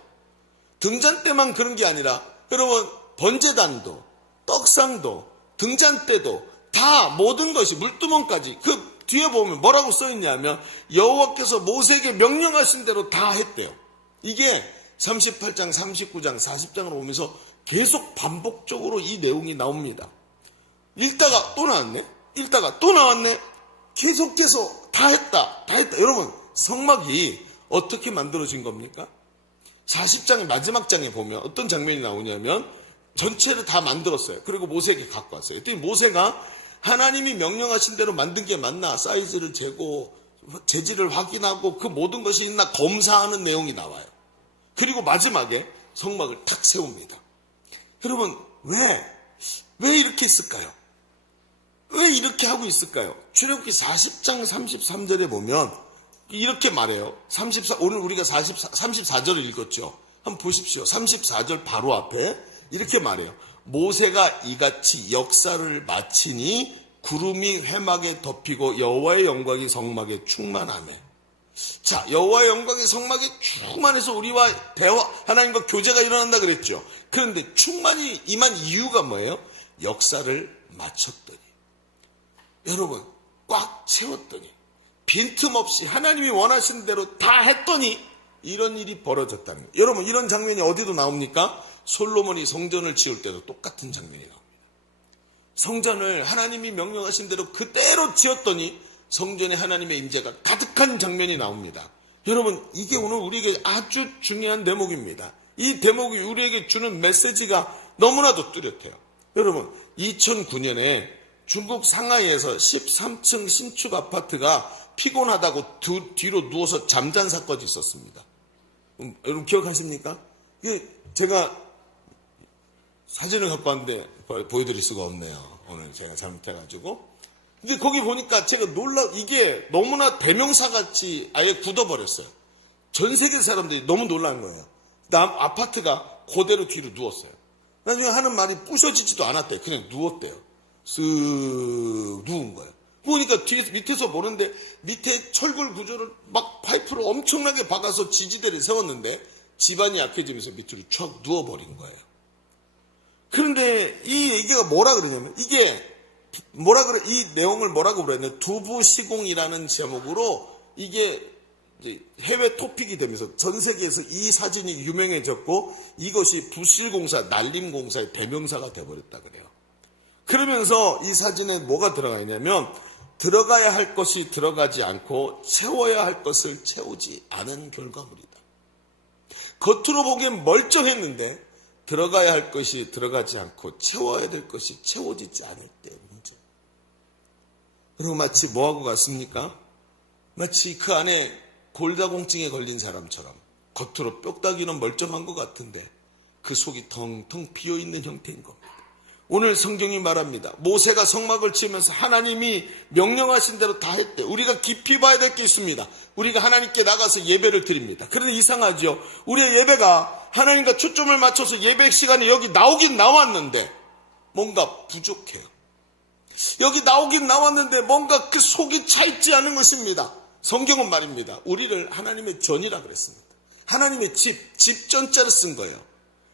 등잔대만 그런 게 아니라 여러분 번제단도 떡상도 등잔대도 다 모든 것이 물두멍까지 그 뒤에 보면 뭐라고 써있냐면 여호와께서 모세에게 명령하신 대로 다 했대요. 이게 38장, 39장, 40장으로 오면서 계속 반복적으로 이 내용이 나옵니다. 읽다가 또 나왔네? 읽다가 또 나왔네? 계속해서 다 했다. 여러분 성막이 어떻게 만들어진 겁니까? 40장의 마지막 장에 보면 어떤 장면이 나오냐면 전체를 다 만들었어요. 그리고 모세에게 갖고 왔어요. 그랬더니 모세가 하나님이 명령하신 대로 만든 게 맞나 사이즈를 재고 재질을 확인하고 그 모든 것이 있나 검사하는 내용이 나와요. 그리고 마지막에 성막을 탁 세웁니다. 여러분 왜 왜 이렇게 했을까요? 왜 이렇게 하고 있을까요? 출애굽기 40장 33절에 보면 이렇게 말해요. 오늘 우리가 34절을 읽었죠. 한번 보십시오. 34절 바로 앞에 이렇게 말해요. 모세가 이같이 역사를 마치니 구름이 회막에 덮이고 여호와의 영광이 성막에 충만하네. 자, 여호와의 영광이 성막에 충만해서 우리와 대화, 하나님과 교제가 일어난다 그랬죠. 그런데 충만히 임한 이유가 뭐예요? 역사를 마쳤더니, 여러분 꽉 채웠더니, 빈틈없이 하나님이 원하신 대로 다 했더니 이런 일이 벌어졌다는 거예요. 여러분, 이런 장면이 어디도 나옵니까? 솔로몬이 성전을 지을 때도 똑같은 장면이 나옵니다. 성전을 하나님이 명령하신 대로 그대로 지었더니 성전에 하나님의 임재가 가득한 장면이 나옵니다. 여러분, 이게 오늘 우리에게 아주 중요한 대목입니다. 이 대목이 우리에게 주는 메시지가 너무나도 뚜렷해요. 여러분, 2009년에 중국 상하이에서 13층 신축 아파트가 피곤하다고 뒤로 누워서 잠잔 사건이 있었습니다. 여러분 기억하십니까? 이게 제가 사진을 갖고 왔는데 보여드릴 수가 없네요. 오늘 제가 잘못해가지고. 근데 거기 보니까 제가 이게 너무나 대명사같이 아예 굳어버렸어요. 전 세계 사람들이 너무 놀란 거예요. 아파트가 그대로 뒤로 누웠어요. 나중에 하는 말이 부셔지지도 않았대요. 그냥 누웠대요. 쓱 누운 거예요. 보니까 밑에서 보는데 밑에 철골 구조를 막 파이프로 엄청나게 박아서 지지대를 세웠는데 집안이 약해지면서 밑으로 촥 누워버린 거예요. 그런데 이 얘기가 뭐라 그러냐면, 이 내용을 뭐라고 그랬냐, 두부시공이라는 제목으로 이게 이제 해외 토픽이 되면서 전 세계에서 이 사진이 유명해졌고 이것이 부실공사, 날림공사의 대명사가 돼버렸다 그래요. 그러면서 이 사진에 뭐가 들어가 있냐면, 들어가야 할 것이 들어가지 않고 채워야 할 것을 채우지 않은 결과물이다. 겉으로 보기엔 멀쩡했는데 들어가야 할 것이 들어가지 않고 채워야 될 것이 채워지지 않을 때 문제. 그리고 마치 뭐하고 같습니까? 마치 그 안에 골다공증에 걸린 사람처럼 겉으로 뼈다귀는 멀쩡한 것 같은데 그 속이 텅텅 비어있는 형태인 겁니다. 오늘 성경이 말합니다. 모세가 성막을 지으면서 하나님이 명령하신 대로 다 했대. 우리가 깊이 봐야 될 게 있습니다. 우리가 하나님께 나가서 예배를 드립니다. 그런데 이상하죠. 우리의 예배가 하나님과 초점을 맞춰서 예배 시간에 여기 나오긴 나왔는데 뭔가 부족해요. 여기 나오긴 나왔는데 뭔가 그 속이 차 있지 않은 것입니다. 성경은 말입니다. 우리를 하나님의 전이라 그랬습니다. 하나님의 집 전자를 쓴 거예요.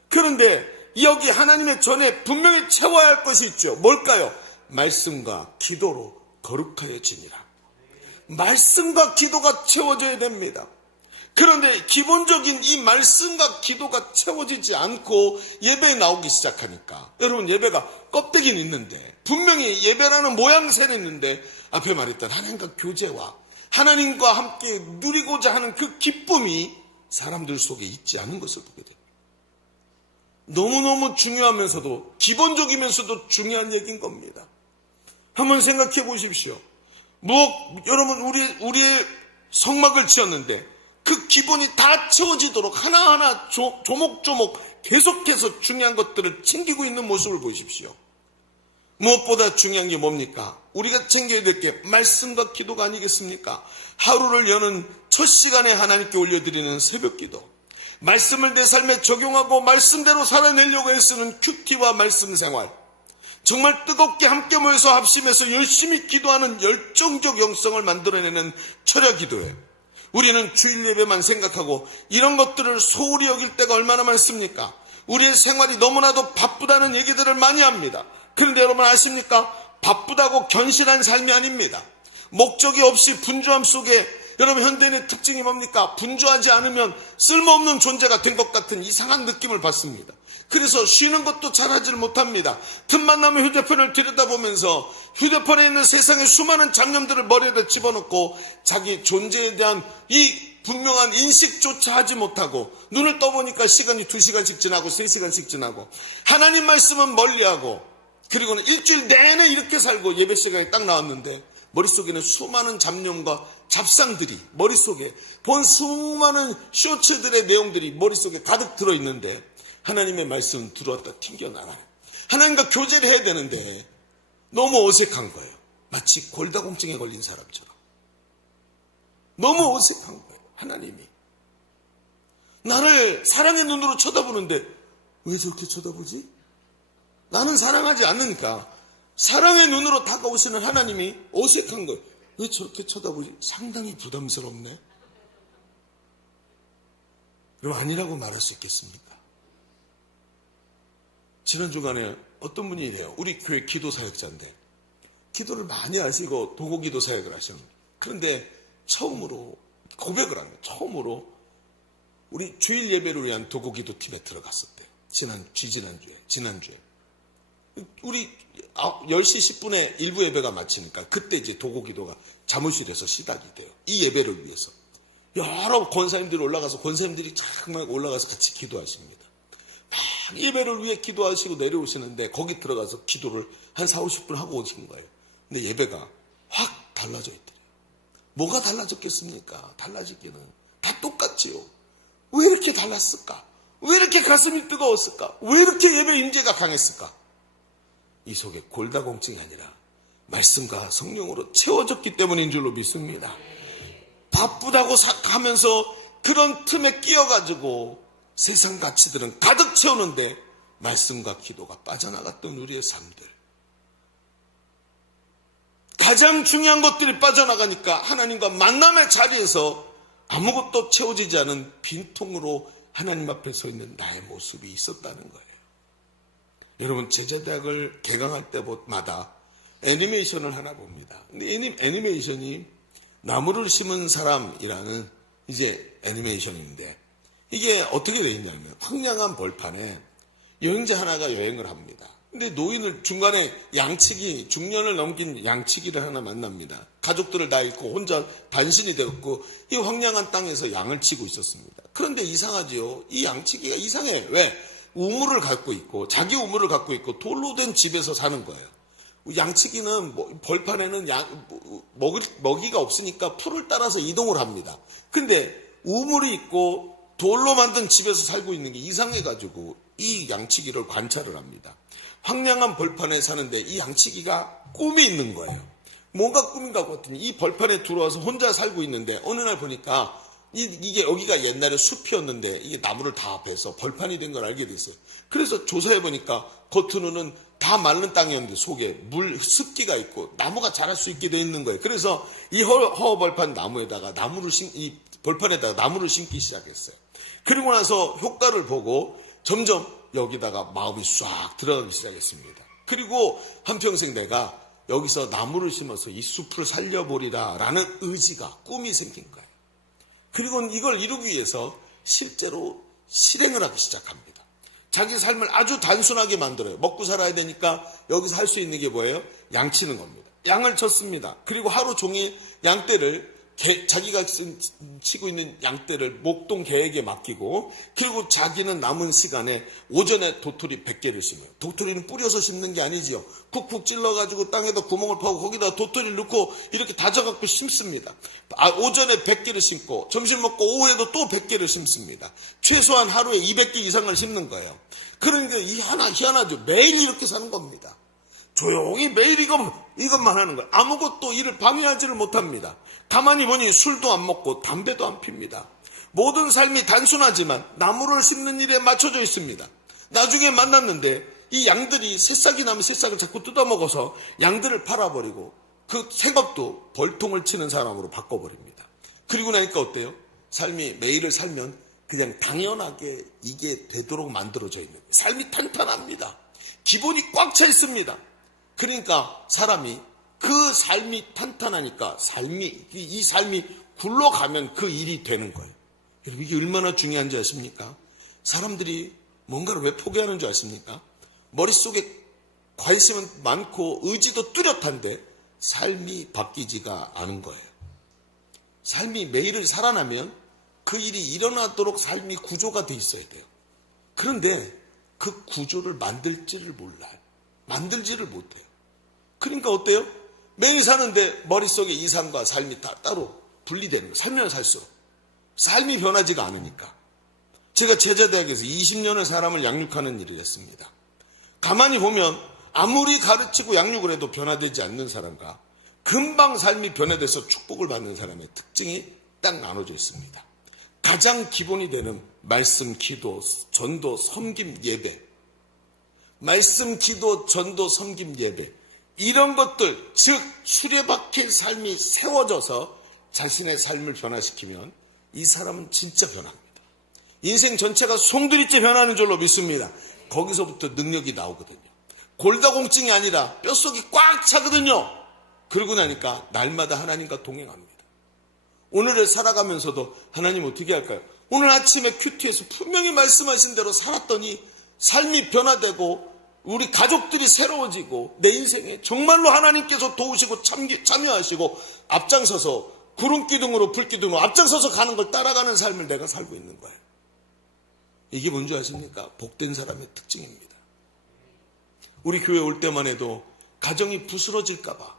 그런데 여기 하나님의 전에 분명히 채워야 할 것이 있죠. 뭘까요? 말씀과 기도로 거룩하여지니라. 말씀과 기도가 채워져야 됩니다. 그런데 기본적인 이 말씀과 기도가 채워지지 않고 예배에 나오기 시작하니까, 여러분, 예배가 껍데기는 있는데, 분명히 예배라는 모양새는 있는데 앞에 말했던 하나님과 교제와 하나님과 함께 누리고자 하는 그 기쁨이 사람들 속에 있지 않은 것을 보게 됩니다. 너무너무 중요하면서도 기본적이면서도 중요한 얘기인 겁니다. 한번 생각해 보십시오. 여러분, 우리의 성막을 지었는데 그 기본이 다 채워지도록 하나하나 조목조목 계속해서 중요한 것들을 챙기고 있는 모습을 보십시오. 무엇보다 중요한 게 뭡니까? 우리가 챙겨야 될 게 말씀과 기도가 아니겠습니까? 하루를 여는 첫 시간에 하나님께 올려드리는 새벽기도, 말씀을 내 삶에 적용하고 말씀대로 살아내려고 애쓰는 큐티와 말씀 생활, 정말 뜨겁게 함께 모여서 합심해서 열심히 기도하는 열정적 영성을 만들어내는 철야 기도회. 우리는 주일 예배만 생각하고 이런 것들을 소홀히 여길 때가 얼마나 많습니까? 우리의 생활이 너무나도 바쁘다는 얘기들을 많이 합니다. 그런데 여러분 아십니까? 바쁘다고 견실한 삶이 아닙니다. 목적이 없이 분주함 속에, 여러분, 현대인의 특징이 뭡니까? 분주하지 않으면 쓸모없는 존재가 된 것 같은 이상한 느낌을 받습니다. 그래서 쉬는 것도 잘하지를 못합니다. 틈만 나면 휴대폰을 들여다보면서 휴대폰에 있는 세상의 수많은 잡념들을 머리에다 집어넣고 자기 존재에 대한 이 분명한 인식조차 하지 못하고, 눈을 떠보니까 시간이 2시간씩 지나고 3시간씩 지나고, 하나님 말씀은 멀리하고, 그리고는 일주일 내내 이렇게 살고 예배 시간에 딱 나왔는데 머릿속에는 수많은 잡념과 잡상들이, 머릿속에 본 수많은 쇼츠들의 내용들이 머릿속에 가득 들어있는데 하나님의 말씀은 들어왔다 튕겨나가요. 하나님과 교제를 해야 되는데 너무 어색한 거예요. 마치 골다공증에 걸린 사람처럼. 너무 어색한 거예요. 하나님이 나를 사랑의 눈으로 쳐다보는데 왜 저렇게 쳐다보지? 나는 사랑하지 않으니까 사랑의 눈으로 다가오시는 하나님이 어색한 거예요. 왜 저렇게 쳐다보지? 상당히 부담스럽네. 그럼 아니라고 말할 수 있겠습니까? 지난 주간에 어떤 분이 이래요. 우리 교회 기도 사역자인데 기도를 많이 하시고 도고기도 사역을 하셨는데 그런데 처음으로 고백을 합니다. 처음으로 우리 주일 예배를 위한 도고기도 팀에 들어갔었대요. 지난주에. 우리 10시 10분에 일부 예배가 마치니까 그때 이제 도고기도가 사무실에서 시작이 돼요. 이 예배를 위해서. 여러 권사님들이 올라가서 권사님들이 정말 올라가서 같이 기도하십니다. 막 예배를 위해 기도하시고 내려오시는데 거기 들어가서 기도를 한 4, 50분 하고 오신 거예요. 근데 예배가 확 달라져 있더래요. 뭐가 달라졌겠습니까? 달라지기는 다 똑같지요. 왜 이렇게 달랐을까? 왜 이렇게 가슴이 뜨거웠을까? 왜 이렇게 예배 임재가 강했을까? 이 속에 골다공증이 아니라 말씀과 성령으로 채워졌기 때문인 줄로 믿습니다. 바쁘다고 하면서 그런 틈에 끼어가지고 세상 가치들은 가득 채우는데 말씀과 기도가 빠져나갔던 우리의 삶들. 가장 중요한 것들이 빠져나가니까 하나님과 만남의 자리에서 아무것도 채워지지 않은 빈통으로 하나님 앞에 서 있는 나의 모습이 있었다는 거예요. 여러분, 제자대학을 개강할 때마다 애니메이션을 하나 봅니다. 근데 애니메이션이 나무를 심은 사람이라는 이제 애니메이션인데 이게 어떻게 되어 있냐면 황량한 벌판에 여행자 하나가 여행을 합니다. 근데 노인을 중간에 양치기, 중년을 넘긴 양치기를 하나 만납니다. 가족들을 다 잃고 혼자 단신이 되었고 이 황량한 땅에서 양을 치고 있었습니다. 그런데 이상하지요. 이 양치기가 이상해. 왜? 우물을 갖고 있고 자기 우물을 갖고 있고 돌로 된 집에서 사는 거예요. 양치기는 벌판에는 먹이가 없으니까 풀을 따라서 이동을 합니다. 근데 우물이 있고 돌로 만든 집에서 살고 있는 게 이상해가지고 이 양치기를 관찰을 합니다. 황량한 벌판에 사는데 이 양치기가 꿈이 있는 거예요. 뭔가 꿈인가 봤더니 이 벌판에 들어와서 혼자 살고 있는데 어느 날 보니까 이게 여기가 옛날에 숲이었는데 이게 나무를 다 베서 벌판이 된 걸 알게 됐어요. 그래서 조사해 보니까 겉으로는 다 마른 땅이었는데 속에 습기가 있고 나무가 자랄 수 있게 돼 있는 거예요. 그래서 이 허허벌판 나무에다가 이 벌판에다가 나무를 심기 시작했어요. 그리고 나서 효과를 보고 점점 여기다가 마음이 싹 들어가기 시작했습니다. 그리고 한평생 내가 여기서 나무를 심어서 이 숲을 살려보리라 라는 의지가, 꿈이 생긴 거예요. 그리고 이걸 이루기 위해서 실제로 실행을 하기 시작합니다. 자기 삶을 아주 단순하게 만들어요. 먹고 살아야 되니까 여기서 할 수 있는 게 뭐예요? 양치는 겁니다. 양을 쳤습니다. 그리고 하루 종일 양떼를 자기가 치고 있는 양떼를 목동 개에게 맡기고 그리고 자기는 남은 시간에 오전에 도토리 100개를 심어요. 도토리는 뿌려서 심는 게 아니지요. 쿡쿡 찔러가지고 땅에다 구멍을 파고 거기다 도토리를 넣고 이렇게 다져갖고 심습니다. 오전에 100개를 심고 점심 먹고 오후에도 또 100개를 심습니다. 최소한 하루에 200개 이상을 심는 거예요. 그러니까 희한하죠. 매일 이렇게 사는 겁니다. 조용히 매일 이것만 하는 거예요. 아무것도 일을 방해하지를 못합니다. 가만히 보니 술도 안 먹고 담배도 안 핍니다. 모든 삶이 단순하지만 나무를 심는 일에 맞춰져 있습니다. 나중에 만났는데 이 양들이 새싹이 나면 새싹을 자꾸 뜯어먹어서 양들을 팔아버리고 그 새것도 벌통을 치는 사람으로 바꿔버립니다. 그리고 나니까 어때요? 삶이 매일을 살면 그냥 당연하게 이게 되도록 만들어져 있는 거예요. 삶이 탄탄합니다. 기본이 꽉 차 있습니다. 그러니까 사람이 그 삶이 탄탄하니까 이 삶이 굴러가면 그 일이 되는 거예요. 여러분, 이게 얼마나 중요한지 아십니까? 사람들이 뭔가를 왜 포기하는 줄 아십니까? 머릿속에 관심은 많고 의지도 뚜렷한데 삶이 바뀌지가 않은 거예요. 삶이 매일을 살아나면 그 일이 일어나도록 삶이 구조가 돼 있어야 돼요. 그런데 그 구조를 만들지를 몰라요. 만들지를 못해요. 그러니까 어때요? 매일 사는데 머릿속에 이상과 삶이 다 따로 분리되는 거예요. 살면 살수록. 삶이 변하지가 않으니까. 제가 제자대학에서 20년을 사람을 양육하는 일을 했습니다. 가만히 보면 아무리 가르치고 양육을 해도 변화되지 않는 사람과 금방 삶이 변화돼서 축복을 받는 사람의 특징이 딱 나눠져 있습니다. 가장 기본이 되는 말씀, 기도, 전도, 섬김, 예배. 말씀, 기도, 전도, 섬김, 예배. 이런 것들, 즉 수레바퀴 삶이 세워져서 자신의 삶을 변화시키면 이 사람은 진짜 변합니다. 인생 전체가 송두리째 변하는 줄로 믿습니다. 거기서부터 능력이 나오거든요. 골다공증이 아니라 뼛속이 꽉 차거든요. 그러고 나니까 날마다 하나님과 동행합니다. 오늘을 살아가면서도 하나님 어떻게 할까요? 오늘 아침에 큐티에서 분명히 말씀하신 대로 살았더니 삶이 변화되고 우리 가족들이 새로워지고 내 인생에 정말로 하나님께서 도우시고 참여하시고 앞장서서 구름기둥으로 불기둥으로 앞장서서 가는 걸 따라가는 삶을 내가 살고 있는 거예요. 이게 뭔지 아십니까? 복된 사람의 특징입니다. 우리 교회 올 때만 해도 가정이 부스러질까 봐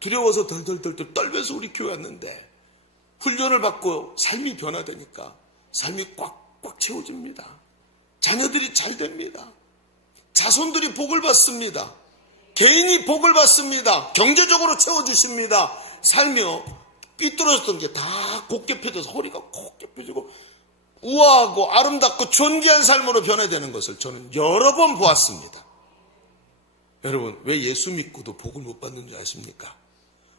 두려워서 덜덜덜 떨면서 우리 교회 왔는데 훈련을 받고 삶이 변화되니까 삶이 꽉꽉 채워집니다. 자녀들이 잘 됩니다. 자손들이 복을 받습니다. 개인이 복을 받습니다. 경제적으로 채워주십니다. 삶이요 삐뚤어졌던 게 다 곧게 펴져서 허리가 곧게 펴지고 우아하고 아름답고 존귀한 삶으로 변화되는 것을 저는 여러 번 보았습니다. 여러분, 왜 예수 믿고도 복을 못 받는 줄 아십니까?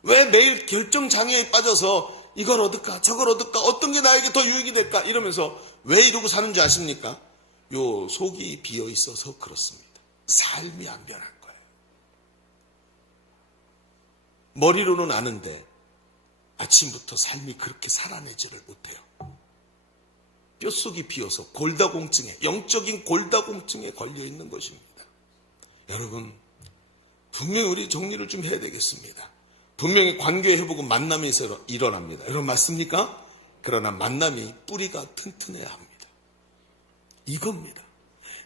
왜 매일 결정장애에 빠져서 이걸 얻을까 저걸 얻을까 어떤 게 나에게 더 유익이 될까 이러면서 왜 이러고 사는지 아십니까? 요 속이 비어 있어서 그렇습니다. 삶이 안 변한 거예요. 머리로는 아는데 아침부터 삶이 그렇게 살아내지를 못해요. 뼛속이 비어서 골다공증에, 영적인 골다공증에 걸려있는 것입니다. 여러분, 분명히 우리 정리를 좀 해야 되겠습니다. 분명히 관계 회복은 만남에서 일어납니다. 여러분 맞습니까? 그러나 만남이 뿌리가 튼튼해야 합니다. 이겁니다.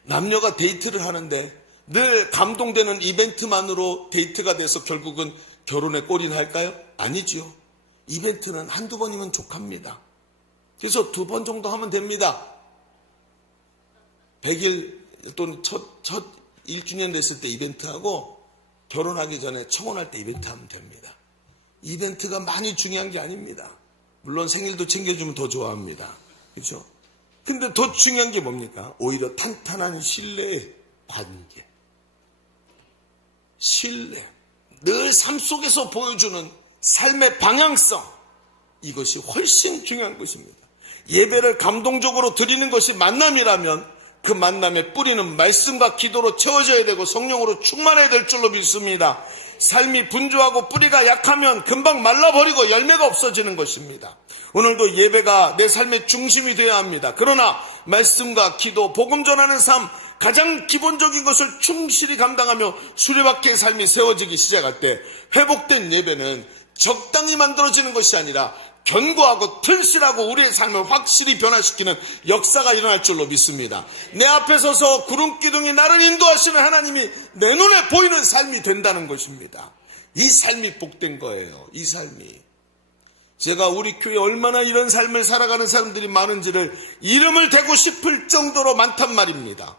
남녀가 데이트를 하는데 늘 감동되는 이벤트만으로 데이트가 돼서 결국은 결혼에 꼴이 날까요? 아니지요. 이벤트는 한두 번이면 족합니다. 그래서 2번 정도 하면 됩니다. 100일 또는 첫 1주년 됐을 때 이벤트하고 결혼하기 전에 청혼할 때 이벤트 하면 됩니다. 이벤트가 많이 중요한 게 아닙니다. 물론 생일도 챙겨주면 더 좋아합니다. 그렇죠? 근데 더 중요한 게 뭡니까? 오히려 탄탄한 신뢰의 관계. 신뢰. 늘 삶 속에서 보여주는 삶의 방향성. 이것이 훨씬 중요한 것입니다. 예배를 감동적으로 드리는 것이 만남이라면 그 만남의 뿌리는 말씀과 기도로 채워져야 되고 성령으로 충만해야 될 줄로 믿습니다. 삶이 분주하고 뿌리가 약하면 금방 말라버리고 열매가 없어지는 것입니다. 오늘도 예배가 내 삶의 중심이 되어야 합니다. 그러나 말씀과 기도, 복음 전하는 삶, 가장 기본적인 것을 충실히 감당하며 수레바퀴의 삶이 세워지기 시작할 때 회복된 예배는 적당히 만들어지는 것이 아니라 견고하고 튼실하고 우리의 삶을 확실히 변화시키는 역사가 일어날 줄로 믿습니다. 내 앞에 서서 구름기둥이 나를 인도하시는 하나님이 내 눈에 보이는 삶이 된다는 것입니다. 이 삶이 복된 거예요. 이 삶이. 제가 우리 교회에 얼마나 이런 삶을 살아가는 사람들이 많은지를 이름을 대고 싶을 정도로 많단 말입니다.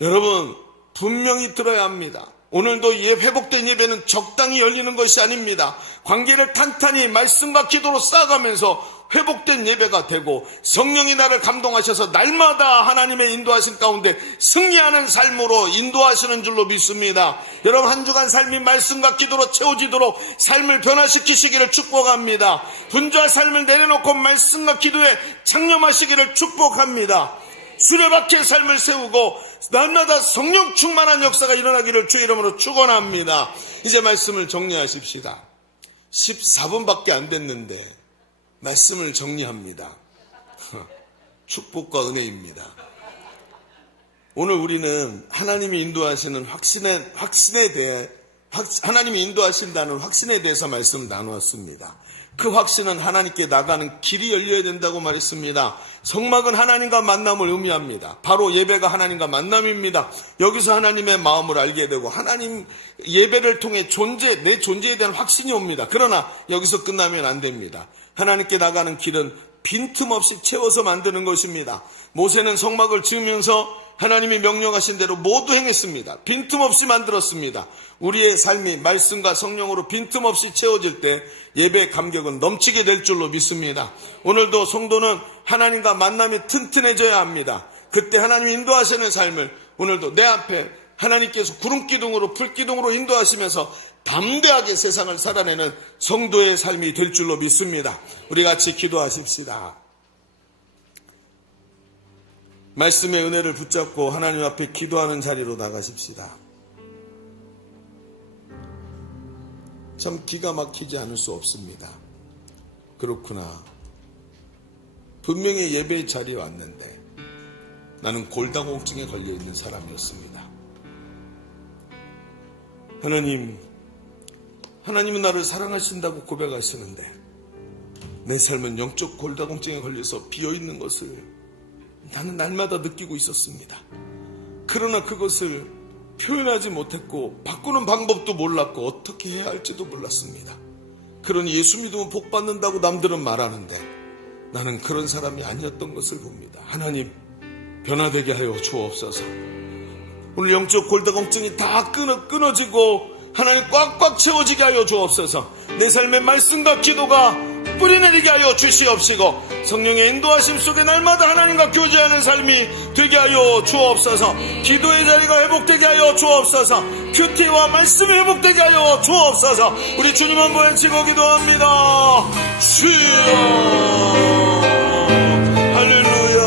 여러분 분명히 들어야 합니다. 오늘도 회복된 예배는 적당히 열리는 것이 아닙니다. 관계를 탄탄히 말씀과 기도로 쌓아가면서 회복된 예배가 되고 성령이 나를 감동하셔서 날마다 하나님의 인도하신 가운데 승리하는 삶으로 인도하시는 줄로 믿습니다. 여러분 한 주간 삶이 말씀과 기도로 채워지도록 삶을 변화시키시기를 축복합니다. 분주한 삶을 내려놓고 말씀과 기도에 창념하시기를 축복합니다. 수레바퀴의 삶을 세우고 날마다 성령 충만한 역사가 일어나기를 주의 이름으로 축원합니다. 이제 말씀을 정리하십시다. 14분밖에 안 됐는데 말씀을 정리합니다. 축복과 은혜입니다. 오늘 우리는 하나님이 인도하시는 확신에 대해 하나님이 인도하신다는 확신에 대해서 말씀을 나누었습니다. 그 확신은 하나님께 나가는 길이 열려야 된다고 말했습니다. 성막은 하나님과 만남을 의미합니다. 바로 예배가 하나님과 만남입니다. 여기서 하나님의 마음을 알게 되고 하나님 예배를 통해 내 존재에 대한 확신이 옵니다. 그러나 여기서 끝나면 안 됩니다. 하나님께 나가는 길은 빈틈없이 채워서 만드는 것입니다. 모세는 성막을 지으면서 하나님이 명령하신 대로 모두 행했습니다. 빈틈없이 만들었습니다. 우리의 삶이 말씀과 성령으로 빈틈없이 채워질 때 예배의 감격은 넘치게 될 줄로 믿습니다. 오늘도 성도는 하나님과 만남이 튼튼해져야 합니다. 그때 하나님이 인도하시는 삶을 오늘도 내 앞에 하나님께서 구름기둥으로 풀기둥으로 인도하시면서 담대하게 세상을 살아내는 성도의 삶이 될 줄로 믿습니다. 우리 같이 기도하십시다. 말씀의 은혜를 붙잡고 하나님 앞에 기도하는 자리로 나가십시다. 참 기가 막히지 않을 수 없습니다. 그렇구나. 분명히 예배의 자리에 왔는데 나는 골다공증에 걸려있는 사람이었습니다. 하나님은 나를 사랑하신다고 고백하시는데 내 삶은 영적 골다공증에 걸려서 비어있는 것을 나는 날마다 느끼고 있었습니다. 그러나 그것을 표현하지 못했고 바꾸는 방법도 몰랐고 어떻게 해야 할지도 몰랐습니다. 그러니 예수 믿으면 복 받는다고 남들은 말하는데 나는 그런 사람이 아니었던 것을 봅니다. 하나님, 변화되게 하여 주옵소서. 오늘 영적 골다공증이 다 끊어지고 하나님 꽉꽉 채워지게 하여 주옵소서. 내 삶의 말씀과 기도가 뿌리내리게 하여 주시옵시고 성령의 인도하심 속에 날마다 하나님과 교제하는 삶이 되게 하여 주옵소서. 기도의 자리가 회복되게 하여 주옵소서. 큐티와 말씀이 회복되게 하여 주옵소서. 우리 주님 한번 외치고 기도합니다. 주여, 할렐루야,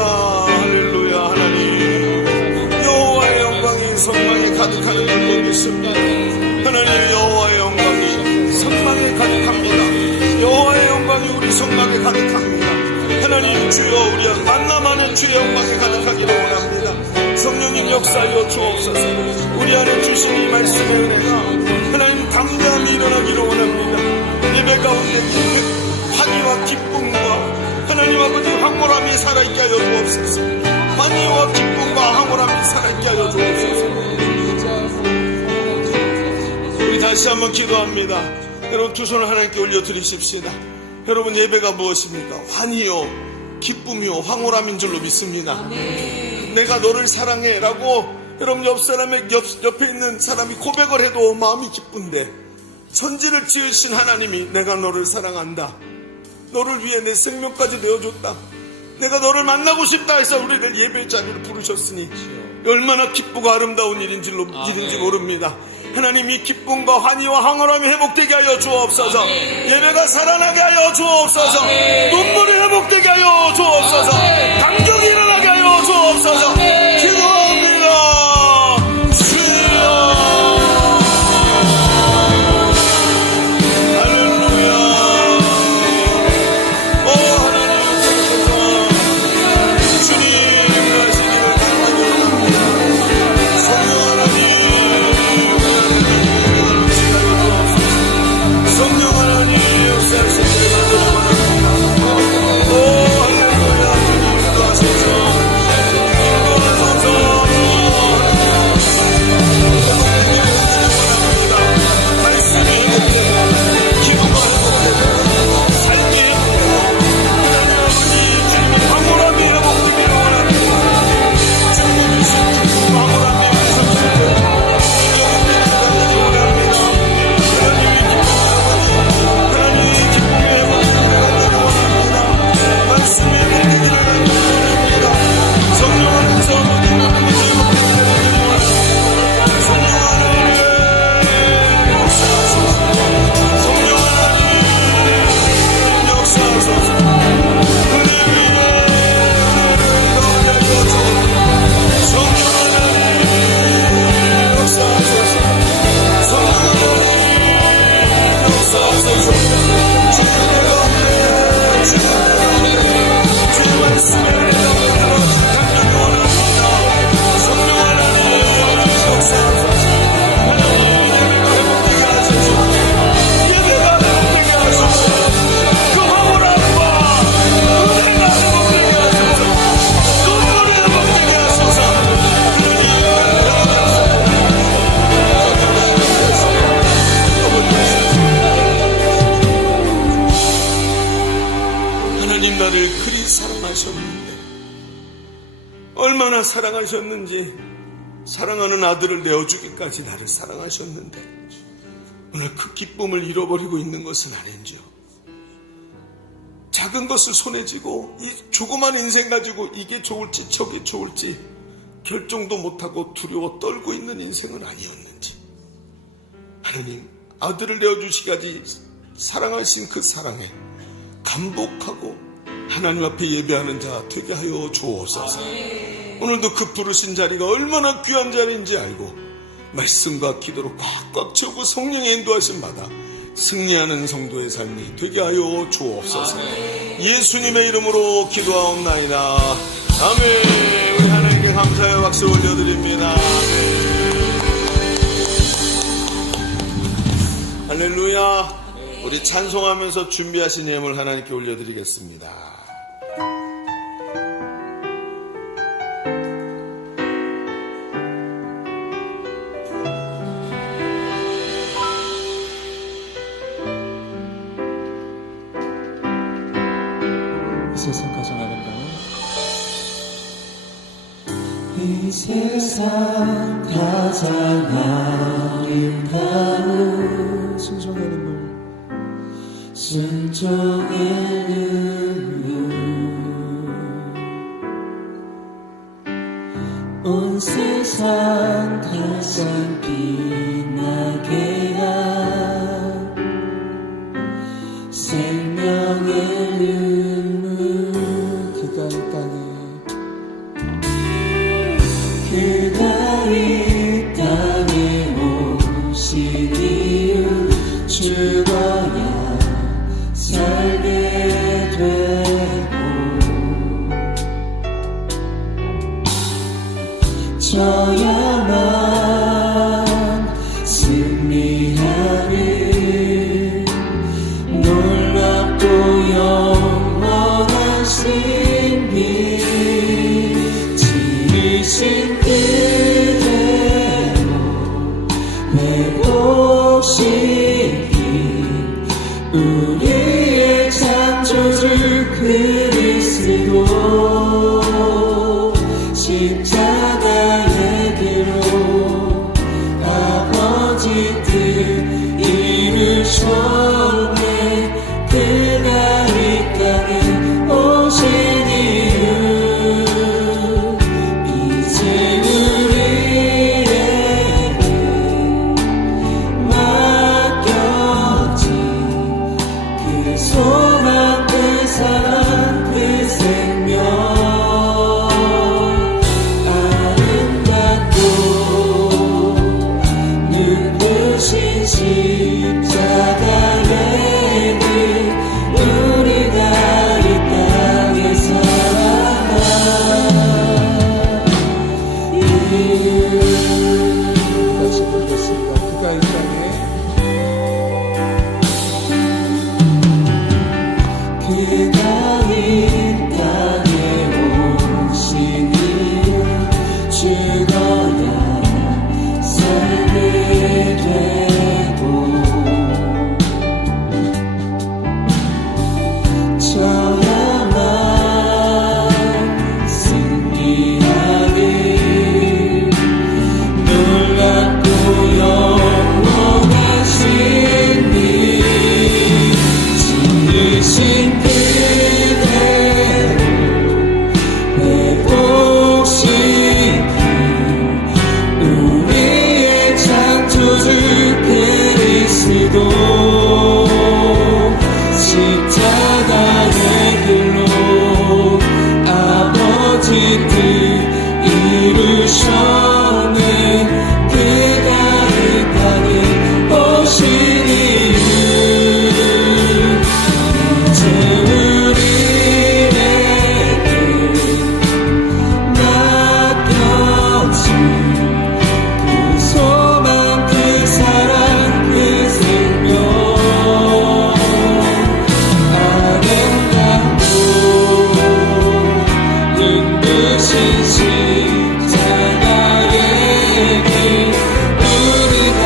할렐루야. 하나님, 여호와의 영광이 성막에 가득하는 걸 믿습니다. 하나님, 여호와의 영광이 성막에 가득합니다. 여호와의 영광이 우리 성막에 가득합니다. 하나님, 주여, 우리 만남하는 주의 영광에 가득하기를 원합니다. 성령님 역사하여 주옵소서. 우리 안에 주신 이 말씀의 은혜가 하나님 담대함이 일어나기를 원합니다. 예배 가운데 환희와 기쁨과 하나님 아버지 황홀함이 살아있게 하여 주옵소서. 환희와 기쁨과 황홀함이 살아있게 하여 주옵소서. 우리 다시 한번 기도합니다. 여러분 두 손을 하나님께 올려드리십시다. 여러분 예배가 무엇입니까? 환희요 기쁨이요 황홀함인 줄로 믿습니다. 내가 너를 사랑해 라고 여러분 옆에 있는 사람이 고백을 해도 마음이 기쁜데 천지를 지으신 하나님이 내가 너를 사랑한다, 너를 위해 내 생명까지 내어줬다, 내가 너를 만나고 싶다 해서 우리를 예배 자리를 부르셨으니 얼마나 기쁘고 아름다운 일인지 모릅니다. 하나님, 이 기쁨과 환희와 황홀함이 회복되게 하여 주옵소서. 예배가 살아나게 하여 주옵소서. 눈물이 회복되게 하여 주옵소서. 감격이 일어나게 하여 주옵소서. 기도합니다. 주여, 할렐루야. 오 하나님, 주님 말씀을 감사드립니다. 성령 하나님, 성령 하나님 역사하시기를 원합니다. 오 할렐루야. 주님 기도하시옵소서. 얼마나 사랑하셨는지, 사랑하는 아들을 내어주기까지 나를 사랑하셨는데 오늘 그 기쁨을 잃어버리고 있는 것은 아닌지요. 작은 것을 손에 쥐고 이 조그만 인생 가지고 이게 좋을지 저게 좋을지 결정도 못하고 두려워 떨고 있는 인생은 아니었는지, 하나님 아들을 내어주시기까지 사랑하신 그 사랑에 감복하고 하나님 앞에 예배하는 자 되게 하여 주옵소서. 오늘도 그 부르신 자리가 얼마나 귀한 자리인지 알고 말씀과 기도로 꽉꽉 채우고 성령의 인도하신 바다 승리하는 성도의 삶이 되게 하여 주옵소서. 예수님의 이름으로 기도하옵나이다. 아멘. 우리 하나님께 감사의 박수 올려드립니다. 아멘. 할렐루야. 우리 찬송하면서 준비하신 예물 하나님께 올려드리겠습니다. 이 세상 가장 아름다운 이 세상 가장 아름다운 순종의 눈물 순종의 눈물 온 세상 가장 빛나게 한 생명의 눈물 그가 이 땅에 그가 이 땅에 오신 이유 죽어야 살게 되고 저야만 승리하는 놀랍고 영원한 신비 지으신 뜻대로 회복시킨 우리의 창조주 그리스도 십자가의 길로 아버지 뜻 이루셨네. 그가 이 땅에 오신 이유 이제 우리에게 맡겨진 그 소망 그 사랑 그 생명 아름답고 눈부신 십자가의 길 우리가 이 땅에 살아가 이유 다시 부르겠습니다. 그가 이 땅에 그가 이 땅에 오신 이유 죽어야 살게 되고 저야만 승리하는 놀랍고 영원한 신비 지으신 그대로 회복시킨 우리의 창조주 그리스도 십자가의 길로 아버지 뜻 이루셨네. 그가 이 땅에 오신 이유 이제 우리에게 맡겨진 그 소망 그 사랑 그 생명 아름답고 눈부신 십자가의 길 우리가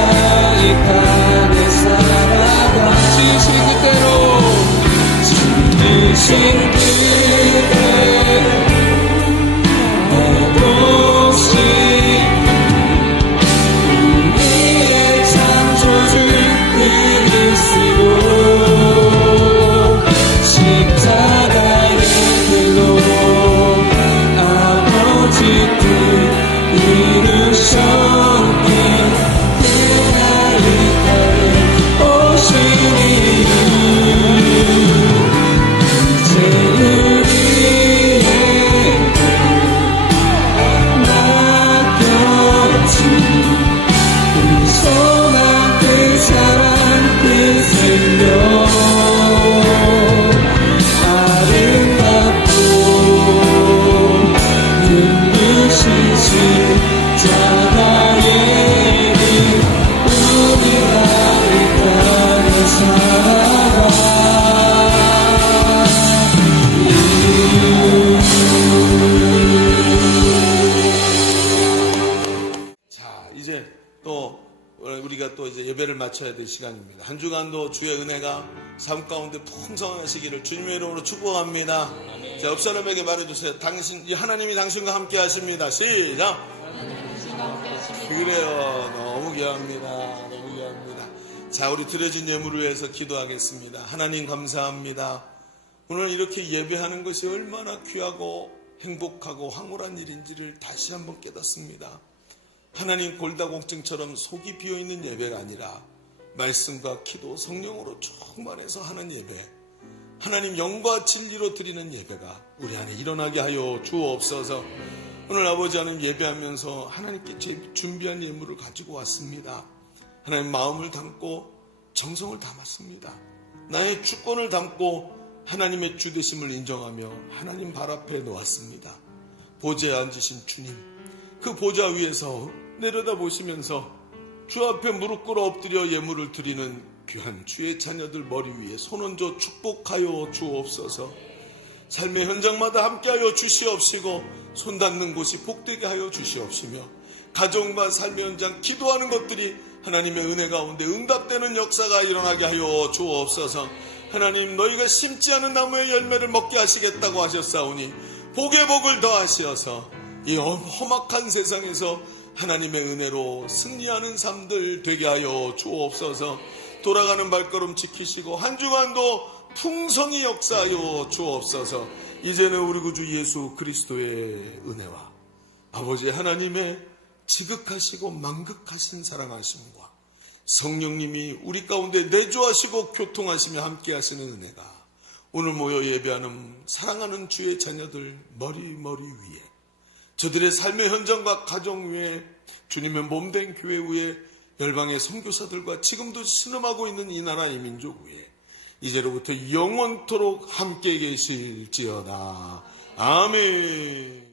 이 땅에 살아가 지으신 그대로 지으신 그대로 그 소망 그 사랑 그 생명 아름답고 눈부신 십자가의 길 우리가 이 땅에 살아가 자, 이제 또 우리가 또 이제 예배를 마쳐야 될 시간입니다. 한 주간도 주의 은혜가 삶 가운데 풍성하시기를 주님의 이름으로 축복합니다. 자, 옆 사람에게 말해주세요. 하나님이 당신과 함께 하십니다. 시작. 그래요. 너무 귀합니다. 너무 귀합니다. 자, 우리 드려진 예물을 위해서 기도하겠습니다. 하나님 감사합니다. 오늘 이렇게 예배하는 것이 얼마나 귀하고 행복하고 황홀한 일인지를 다시 한번 깨닫습니다. 하나님 골다공증처럼 속이 비어있는 예배가 아니라 말씀과 기도 성령으로 충만해서 하는 예배, 하나님 영과 진리로 드리는 예배가 우리 안에 일어나게 하여 주옵소서. 오늘 아버지 하나님 예배하면서 하나님께 준비한 예물을 가지고 왔습니다. 하나님 마음을 담고 정성을 담았습니다. 나의 주권을 담고 하나님의 주되심을 인정하며 하나님 발 앞에 놓았습니다. 보좌에 앉으신 주님, 그 보좌 위에서 내려다보시면서 주 앞에 무릎 꿇어 엎드려 예물을 드리는 귀한 주의 자녀들 머리 위에 손 얹어 축복하여 주옵소서. 삶의 현장마다 함께하여 주시옵시고 손 닿는 곳이 복되게 하여 주시옵시며 가정과 삶의 현장 기도하는 것들이 하나님의 은혜 가운데 응답되는 역사가 일어나게 하여 주옵소서. 하나님, 너희가 심지 않은 나무의 열매를 먹게 하시겠다고 하셨사오니 복의 복을 더하시어서 이 험악한 세상에서 하나님의 은혜로 승리하는 삶들 되게 하여 주옵소서. 돌아가는 발걸음 지키시고 한 주간도 풍성히 역사하여 주옵소서. 이제는 우리 구주 예수 그리스도의 은혜와 아버지 하나님의 지극하시고 만극하신 사랑하심과 성령님이 우리 가운데 내주하시고 교통하시며 함께 하시는 은혜가 오늘 모여 예배하는 사랑하는 주의 자녀들 머리 위에, 저들의 삶의 현장과 가정 위에, 주님의 몸된 교회 위에, 열방의 선교사들과 지금도 신음하고 있는 이 나라 이 민족 위에 이제로부터 영원토록 함께 계실지어다. 아멘.